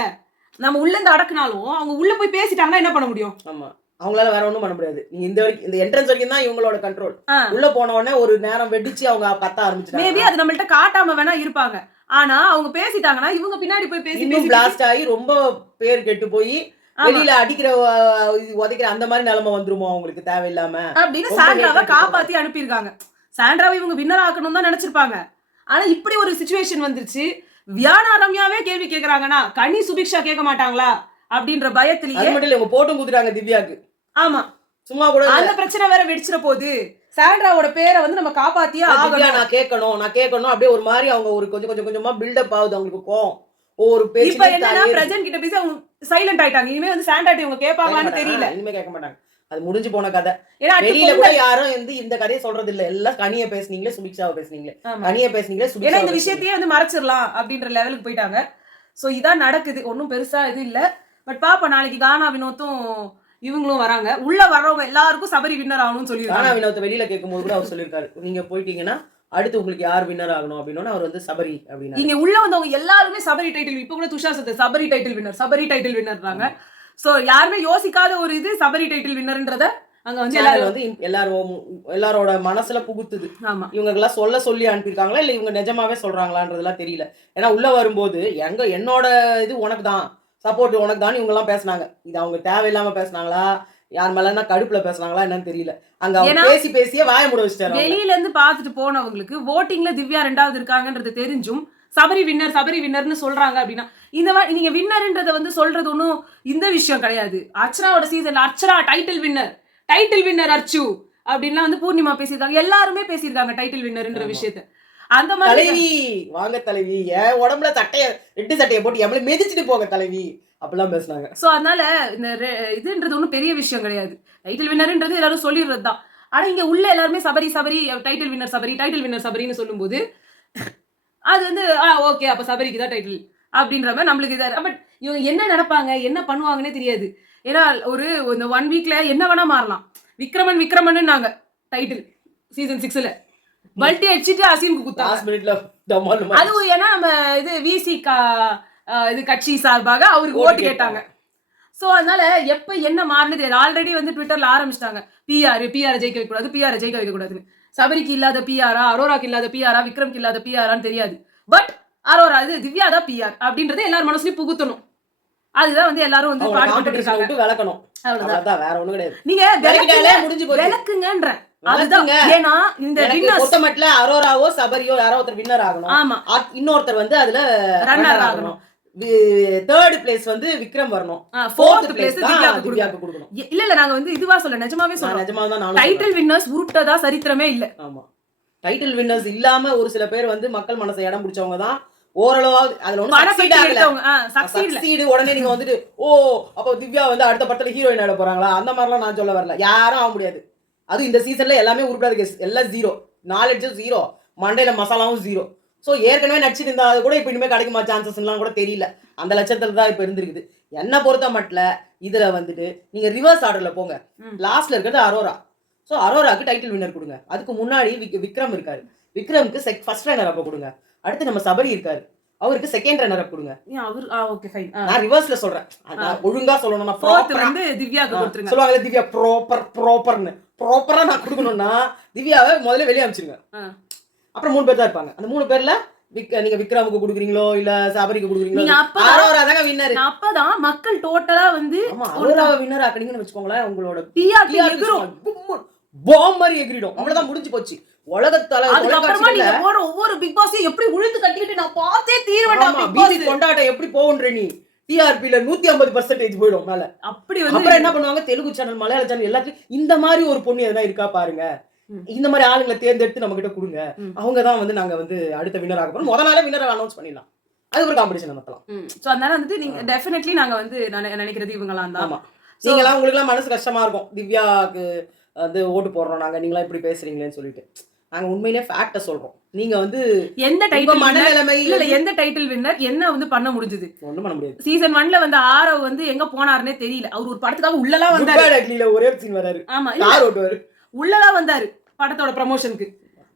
நம்ம உள்ள இருந்து அடக்குனாலும் அவங்க உள்ள போய் பேசிட்டாங்கன்னா என்ன பண்ண முடியும்? ஆமா, அவங்களால வேற ஒண்ணும் பண்ண முடியாது. நீங்க இந்த என்ட்ரன்ஸ் வரைக்கும் தான் இவங்களோட கண்ட்ரோல். உள்ள போன உடனே ஒரு நேரம் வெடிச்சு அவங்க கத்த ஆரம்பிச்சிட்டாங்க. மேபி அது நம்மள்ட்ட காட்டாம வேணா இருப்பாங்க. ஆனா அவங்க பேசிட்டாங்கன்னா இவங்க பின்னாடி போய் பேசி பிளாஸ்ட் ஆகி ரொம்ப பேர் கெட்டு போய் வெளியில அடிக்கிற உதைக்கிற அந்த மாதிரி நிலைமை வந்துருமோ அவங்களுக்கு தேவையில்லாம அப்படின்னு சாண்ட்ராவை காப்பாத்தி அனுப்பியிருக்காங்க. சாண்ட்ராவை இவங்க வின்னர் ஆக்கணும் தான் நினைச்சிருப்பாங்க. ஆனா இப்படி ஒரு சிச்சுவேஷன் வந்துருச்சு. வியானா ரம்யாவே கேள்வி கேக்குறாங்கன்னா கனி சுபிக்ஷா கேட்க மாட்டாங்களா அப்படின்ற பயத்திலேயே அது மட்டும் இல்ல, இவங்க போட்டும் குடுக்குறாங்க திவ்யாக்கு. ஆமா, சும்மா கூட அந்த பிரச்சனை வேற வெடிச்சிர போகுது. சாண்ட்ராவோட பேரை வந்து நம்ம காப்பாத்தியே ஆகணும். நான் கேட்கணும் அப்படியே ஒரு மாதிரி அவங்க ஒரு கொஞ்சமா பில்டப் ஆகுது அவங்களுக்கு கோவம். ஒரு பேச்சு இப்ப என்னன்னா பிரஜன் கிட்ட பேசி அவங்க சைலண்ட் ஆயிட்டாங்க. இனிமே வந்து சாண்ட்ராட்டி இவங்க கேட்பாங்களான்னு தெரியல. இனிமே கேட்க மாட்டாங்க, அது முடிஞ்சு போன கதை. வெளியில கூட யாரும் வந்து இந்த கதையை சொல்றது இல்ல. எல்லாம் கனியை பேசுனீங்களே, சுபிக்ஷாவை பேசுனீங்களே, கனியை பேசுனீங்களே, சுபிக்ஷா இந்த விஷயத்தையே வந்து மறைச்சிடலாம் அப்படின்ற லெவலுக்கு போயிட்டாங்க. சோ இதான் நடக்குது. ஒன்னும் பெருசா இது இல்ல. பட் பாப்பா, நாளைக்கு கானா வினோத்தும் இவங்களும் வராங்க. உள்ள வர்றவங்க எல்லாருக்கும் சபரி வின்னர் ஆகணும்னு சொல்லியிருக்காங்க. கானா வினோத்தை வெளியில கேட்கும்போது கூட அவர் சொல்லியிருக்காரு, நீங்க போயிட்டீங்கன்னா அடுத்து உங்களுக்கு யார் வின்னர் ஆகணும் அப்படின்னு அவர் வந்து சபரி அப்படின்னா. இங்க உள்ள வந்தவங்க எல்லாருமே சபரி டைட்டில். இப்ப கூட துஷா சத்து சபரி டைட்டில் வின்னர்றாங்க. சோ யாருமே யோசிக்காத ஒரு இது சபரி டைட்டில் வின்னர்ன்றத அங்க வந்து எல்லாரோட மனசுல புகுத்துது. இவங்க எல்லாம் சொல்லி அனுப்பியிருக்காங்களா இல்ல இவங்க நிஜமாவே சொல்றாங்களான்றதுலாம் தெரியல. ஏன்னா உள்ள வரும்போது என்னோட இது உனக்கு தான், சப்போர்ட் உனக்கு தான் இவங்க எல்லாம் பேசினாங்க. இது அவங்க தேவையில்லாம பேசினாங்களா, யார் மேலன்னா கடுப்புல பேசுனாங்களா என்னன்னு தெரியல. அங்க பேசியே வாய மூட வச்சுட்டாரு. வெளியில இருந்து பாத்துட்டு போனவங்களுக்கு வோட்டிங்ல திவ்யா 2வது இருக்காங்கன்றது தெரிஞ்சும் சபரி வின்னர்னு சொல்றாங்க. அப்படின்னா இந்த நீங்க வின்னர்ன்றத வந்து சொல்றது ஒன்னும் இந்த விஷயம் கிடையாது. அர்ச்சனாவோட சீசன்ல Archana title title winner Archu அப்படின்லாம் வந்து பூர்ணிமா பேசியிருக்காங்க, எல்லாருமே பேசியிருக்காங்க டைட்டில் வின்னர்ன்ற விஷயத்த. அந்த மாதிரி தலைவி வாங்க தலைவி, என் உடம்புல ரெட்டு சட்டையை போட்டு எவ்வளவு மிதிச்சுட்டு போங்க தலைவி அப்படிலாம் பேசுனாங்க. சோ அதனால இந்த இதுன்றது ஒன்றும் பெரிய விஷயம் கிடையாது. டைட்டில் வின்னர்ன்றது எல்லாரும் சொல்லிடுறது தான். ஆனா இங்க உள்ள எல்லாருமே சபரி டைட்டில் வின்னர் சபரின்னு சொல்லும்போது அது வந்து ஓகே அப்ப சபரிக்கு தான் டைட்டில் அப்படின்ற மாதிரி நம்மளுக்கு இதாக. பட் இவங்க என்ன நினைப்பாங்க என்ன பண்ணுவாங்கன்னே தெரியாது. ஏன்னா இந்த 1 வீக்ல என்ன வேணா மாறலாம். விக்ரமன் நாங்க டைட்டில் சீசன் 6ல பல்ட்டி அடிச்சுட்டு அசீமுக்கு குத்தாங்க. அதுவும் ஏன்னா நம்ம இது விசி இது கட்சி சார்பாக அவருக்கு ஓட்டு கேட்டாங்க. சோ அதனால எப்ப என்ன மாறினது தெரியாது. ஆல்ரெடி வந்து ட்விட்டர்ல ஆரம்பிச்சிட்டாங்க பிஆர் ஜெயிக்க வைக்க கூடாதுன்னு. சபரிக்கு இல்லாத பிஆரா, அரோராக்கு இல்லாத பிஆரா, விக்ரம்க்கு இல்லாத பிஆரான்னு தெரியாது. பட் அரோரா இது திவ்யா தான் பிஆர் அப்படின்றத எல்லாரும் மனசுலயும் புகுத்தணும். அதுதான் வந்து எல்லாரும் வந்து பாடுபட்டு இருக்காங்க. விளக்கணும், அவ்வளவுதான், வேற ஒண்ணும் கிடையாது. நீங்க விளக்குங்கன்ற அதுதான். ஏன்னா இந்த வின்னர்ஸ் அரோராவோ சபரியோ யாரோ ஒருத்தர் வின்னர் ஆகணும். ஆமா, இன்னொருத்தர் வந்து அதுல ரன்னர் ஆகணும். 3rd பிளேஸ் வந்து விக்ரம் வரணும். 4th பிளேஸ் திவ்யாக்கு கொடுக்கணும். இல்ல நாங்க வந்து இதுவா சொல்ல, நிஜமாவே சொல்றோம். டைட்டில் வின்னர்ஸ் உருட்டதா சரித்திரமே இல்ல. ஆமா, டைட்டில் வின்னர்ஸ் இல்லாம ஒரு சில பேர் வந்து மக்கள் மனசை இடம் பிடிச்சவங்க தான் ஓரளவாவது அதுல ஒண்ணு சக்சீட். உடனே நீங்க வந்துட்டு அப்ப திவ்யா வந்து அடுத்த படத்துல ஹீரோயின் ஆட போறாங்களா அந்த மாதிரிலாம் நான் சொல்ல வரல. யாரும் ஆக முடியாது. அது இந்த சீசன்ல எல்லாமே உருப்படாத கேஸ். எல்லாம் 0, நாலேஜும் 0, மண்டையில மசாலாவும் 0. ஸோ ஏற்கனவே நடிச்சிட்டு இருந்தா கூட இப்போ இனிமேல் கிடைக்குமா சான்சஸ்லாம் கூட தெரியல. அந்த லட்சத்துல தான் இப்போ இருந்திருக்குது. என்ன பொறுத்த மட்டும் இதுல வந்துட்டு நீங்க ரிவர்ஸ் ஆர்டர்ல போங்க. லாஸ்ட்ல இருக்கிறது அரோரா. ஸோ அரோராக்கு டைட்டில் வின்னர் கொடுங்க. அதுக்கு முன்னாடி விக்ரம் இருக்காரு. விக்ரமுக்கு ஃபர்ஸ்ட் ரன்னர் அப்ப கொடுங்க. அடுத்து நம்ம சபரி இருக்காரு, அவருக்கு செகண்ட் ரன்னர் அப் கொடுங்க. நான் ரிவர்ஸ்ல சொல்றேன், ஒழுங்கா சொல்லணும்னா சொல்லுவாங்க திவ்யா ப்ராப்பரா நான் கொடுக்கணும்னா திவ்யாவை முதல்ல வெளியே அனுப்பிச்சிருங்க. அப்புறம் 3 பேர் தான் இருப்பாங்க. அந்த 3 பேர்ல நீங்க விக்ரமுக்கு குடுக்குறீங்களோ இல்ல சபரிக்கு குடுக்குறீங்களோ அரோரா தாங்க வின்னர். அப்பதான் மக்கள் டோட்டலா வந்து அரோராவை வின்னர் ஆக்குறீங்கன்னு வச்சுக்கோங்களேன், உங்களோட பாம் மாதிரி எகிரிடும். அவ்வளவுதான், முடிஞ்சு போச்சு. உலகத்தால ஒவ்வொரு பிக் பாஸையும் எப்படி உழுந்து கட்டிக்கிட்டு நான் பார்த்தே தீர்வேன். கொண்டாட்டம் எப்படி போகுன்ற நீ டிஆர்பில 150% போயிடும் மேல. அப்படி அப்புறம் என்ன பண்ணுவாங்க, தெலுங்கு சேனல் மலையாள சேனல் எல்லாத்தையும் இந்த மாதிரி ஒரு பொண்ணு எதனா இருக்கா பாருங்க, இந்த மாதிரி ஆளுங்களை தேர்ந்தெடுத்து நம்ம கிட்ட கொடுங்க, அவங்கதான் வந்து நாங்க வந்து அடுத்த வின்னர் ஆக போறோம், முதல் நாளே வின்னர் அனௌன்ஸ் பண்ணிடலாம். அது ஒரு காம்படிஷன் நடத்தலாம். சோ அதனால வந்துட்டு நீங்க டெஃபினெட்லி நாங்க வந்து நினைக்கிறது இவங்கலாம் தான். ஆமா, நீங்களாம் உங்களுக்கு எல்லாம் மனசு கஷ்டமா இருக்கும், திவ்யாக்கு வந்து ஓட்டு போடுறோம் நாங்க, நீங்களா இப்படி பேசுறீங்களேன்னு சொல்லிட்டு. நாங்க உண்மையிலே ஃபேக்ட்ட சொல்றோம். நீங்க வந்து எந்த டைட்டில் மனநிலைமை இல்ல எந்த டைட்டில் வின்னர் என்ன வந்து பண்ண முடிஞ்சது, ஒண்ணும் பண்ண முடியாது. சீசன் 1ல வந்து ஆரவ் வந்து எங்க போனாருன்னே தெரியல. அவர் ஒரு படத்துக்காக உள்ளலாம் வந்தாரு. ஒரே சீன் வராரு. ஆமா, கார் ஓட்டுவாரு, உள்ளலாம் வந்தாரு படத்தோட ப்ரமோஷனுக்கு.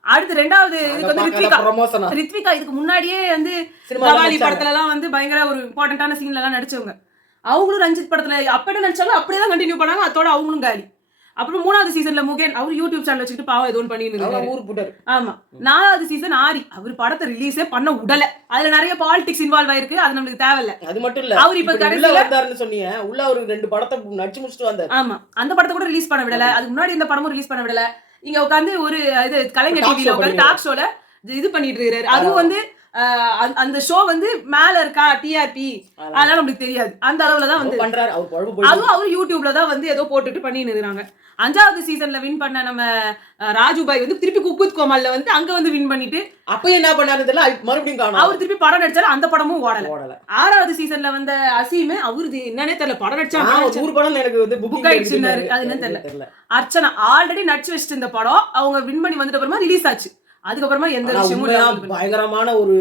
அடுத்து 2வது இதுக்கு வந்து ரித்விகா இதுக்கு முன்னாடியே வந்து கவாலி படத்துல எல்லாம் வந்து பயங்கர ஒரு இம்பார்ட்டன்டான சீன்ல எல்லாம் நடிச்சவங்க. அவங்களும் ரஞ்சித் படத்துல அப்படியே நடிச்சாலும் அப்படியே தான் கண்டினியூ பண்ணாங்க. அதோட அவங்களும் காலி. அப்புறம் 3வது சீசன்ல முகேன் அவர் யூடியூப் சேனல் வச்சுக்கிட்டு பாவம் ஏதோ பண்ணிட்டு இருக்காரு. ஆமா, 4வது சீசன் ஆரி அவர் படத்தை ரிலீஸே பண்ண உடல. அதுல நிறைய பாலிடிக்ஸ் இன்வால்வ் ஆயிருக்கு, அது நமக்கு தேவையில்ல. அது மட்டும் இல்ல, அவர் இப்ப கடைசில வந்தாருன்னு சொன்னீங்க, உள்ள ஒரு 2 படத்தை நடிச்சு முடிச்சிட்டு வந்தாரு. ஆமா, அந்த படத்தை கூட ரிலீஸ் பண்ண விடல. அதுக்கு முன்னாடி இந்த படமும் ரிலீஸ் பண்ண விடல. இங்க உட்காந்து ஒரு இது கலைஞர் டிவில உட்காந்து டாக் ஷோல இது பண்ணிட்டு இருக்காரு. அதுவும் வந்து அந்த ஷோ வந்து மேல இருக்கா டிஆர்பி அதெல்லாம் நமக்கு தெரியாது. அந்த அளவுலதான் வந்து பண்றாரு. அதுவும் அவர் யூடியூப்ல தான் வந்து ஏதோ போட்டுட்டு பண்ணிட்டு இருக்காங்க. 5வது சீசன்ல வின் பண்ண நம்ம ராஜுபாய் வந்து திருப்பி குக்குத் கோமால்ல வந்து அங்க வந்து வின் பண்ணிட்டு அப்ப என்ன பண்ணாரு மறுபடியும் காணோம். அவர் திருப்பி படம் நடிச்சாரு, அந்த படமும் ஓடல. 6வது சீசன்ல வந்த அசீம் அவரு என்னன்னே தெரியல, படம் நடிச்சா படம் எனக்கு வந்து புக் ஆயிடுச்சுன்னாரு. அது என்னன்னு தெரியல. அர்ச்சனா ஆல்ரெடி நடிச்சு வச்சுட்டு இந்த படம் அவங்க வின் பண்ணி வந்துட்டு அப்புறமா ரிலீஸ் ஆச்சு. அதுக்கப்புறமா எந்த விஷயமும் பயங்கரமான ஒரு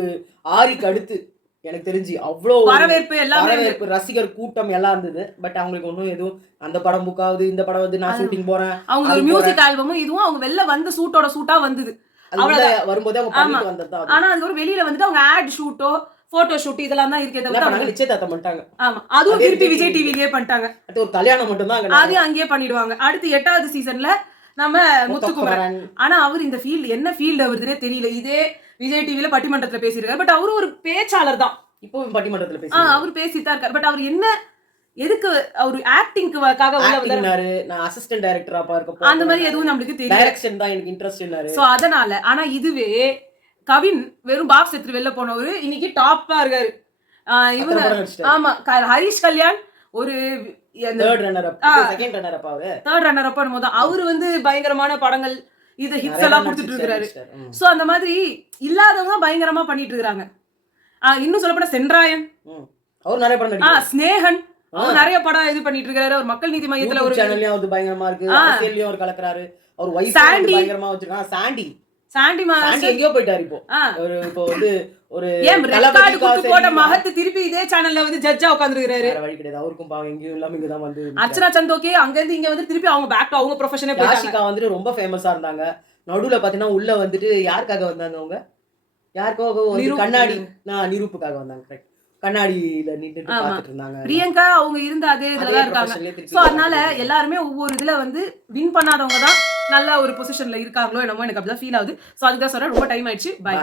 ஆரிக்கு அடுத்து எனக்கு தெரிஞ்சு அவ்வளோ வரவேற்பு, எல்லாமே ரசிகர் கூட்டம் எல்லாம் இருந்தது. பட் அவங்களுக்கு ஒன்றும் எதுவும் அந்த படம் புக் ஆகுது, இந்த படம் வந்து நான் ஷூட்டிங் போறேன், அவங்க ஒரு மியூசிக் ஆல்பமும் இதுவும் அவங்க வெளில வந்து சூட்டோட சூட்டா வந்தது வரும்போது அவங்க பண்ணிட்டு வந்தது. ஆனா அது ஒரு வெளியில வந்துட்டு அவங்க ஆட் ஷூட்டோ போட்டோ ஷூட் இதெல்லாம் தான் இருக்கே தவிர நிச்சயதார்த்தம் பண்ணிட்டாங்க. ஆமா, அதுவும் திருப்பி விஜய் டிவிலயே பண்ணிட்டாங்க. அது ஒரு கல்யாணம் மட்டும் தான், அதையும் அங்கேயே பண்ணிடுவாங்க. அடுத்து 8வது சீசன்ல நம்ம முத்துக்குமரன். ஆனா அவர் இந்த ஃபீல்டு என்ன ஃபீல்டு அவருதுனே தெரியல. இதே விஜய் டிவில பட்டிமன்றத்துல பேசியிருக்காரு. பட் அவரு ஒரு பேச்சாளர் தான். இப்பவும் பட்டிமன்றத்துல பேசி அவர் பேசித்தான் இருக்காரு. பட் அவர் என்ன எதுக்கு அவர் ஆக்டிங்காக உள்ள வந்தாரு, நான் அசிஸ்டன்ட் டைரக்டரா பார்க்க அந்த மாதிரி எதுவும் நமக்கு தெரியல. டைரக்ஷன் தான் எனக்கு இன்ட்ரஸ்ட் இல்ல. சோ அதனால ஆனா இதுவே கவின் வெறும் பாக்ஸ் எடுத்து வெளில போனவரு இன்னைக்கு டாப்பா இருக்காரு. இவங்க ஆமா, ஹரிஷ் கல்யாண் ஒரு third runner up, second runner up அவரு. தேர்ட் ரன்னர் அப் பண்ணும்போது அவரு வந்து பயங்கரமான படங்கள் இது ஹிட்ஸ் எல்லாம் கொடுத்துட்டு இருக்காரு. சோ அந்த மாதிரி இல்லாதவங்க பயங்கரமா பண்ணிட்டு இருக்காங்க. இன்னும் சொல்ல போனா சென்றாயன் அவர் நிறைய படம் நடிக்கிறார். ஸ்னேகன் அவர் நிறைய படம் இது பண்ணிட்டு இருக்காரு. ஒரு மக்கள் நீதி மையத்துல ஒரு சேனல்லயும் அவர் பயங்கரமா இருக்கு. அரசியல்லயும் அவர் கலக்குறாரு. அவர் வைஃப் பயங்கரமா வச்சிருக்காங்க. சாண்டி மாஸ்டர் எங்கயோ போயிட்டாரு இப்போ. இப்போ வந்து ஒரு ரெக்கார்ட் கொடுத்து போட்ட மகத்து திருப்பி இதே சேனல்ல வந்து ஜட்ஜா உட்கார்ந்திருக்காரு. வேற வழி கிடையாது. அவருக்கும் பாவம் எங்கேயும் இல்லாம இங்க தான் வந்து அர்ச்சனா சந்தோகே அங்க இருந்து இங்க வந்து திருப்பி அவங்க பேக் டு அவங்க ப்ரொஃபஷனே போயிட்டாங்க. யாஷிகா வந்து ரொம்ப ஃபேமஸா இருந்தாங்க. நடுவுல பாத்தீங்கன்னா உள்ள வந்துட்டு யாருக்காக வந்தாங்க அவங்க? யாருக்கோ கண்ணாடி நிரூப்புக்காக வந்தாங்க. கரெக்ட். கண்ணாடியில நின்னுட்டு பாத்துட்டு இருந்தாங்க. பிரியங்கா அவங்க இருந்த அதே இதுலதான் இருக்காங்க. சோ அதனால எல்லாருமே ஒவ்வொரு இதுல வந்து வின் பண்ணாதவங்க தான் நல்ல ஒரு பொசிஷன்ல இருக்காங்களோ என்னமோ எனக்கு அப்படிதான் ஃபீல் ஆகுது. சோ அதுதான் சொல்றேன். ரொம்ப டைம் ஆயிடுச்சு. பை.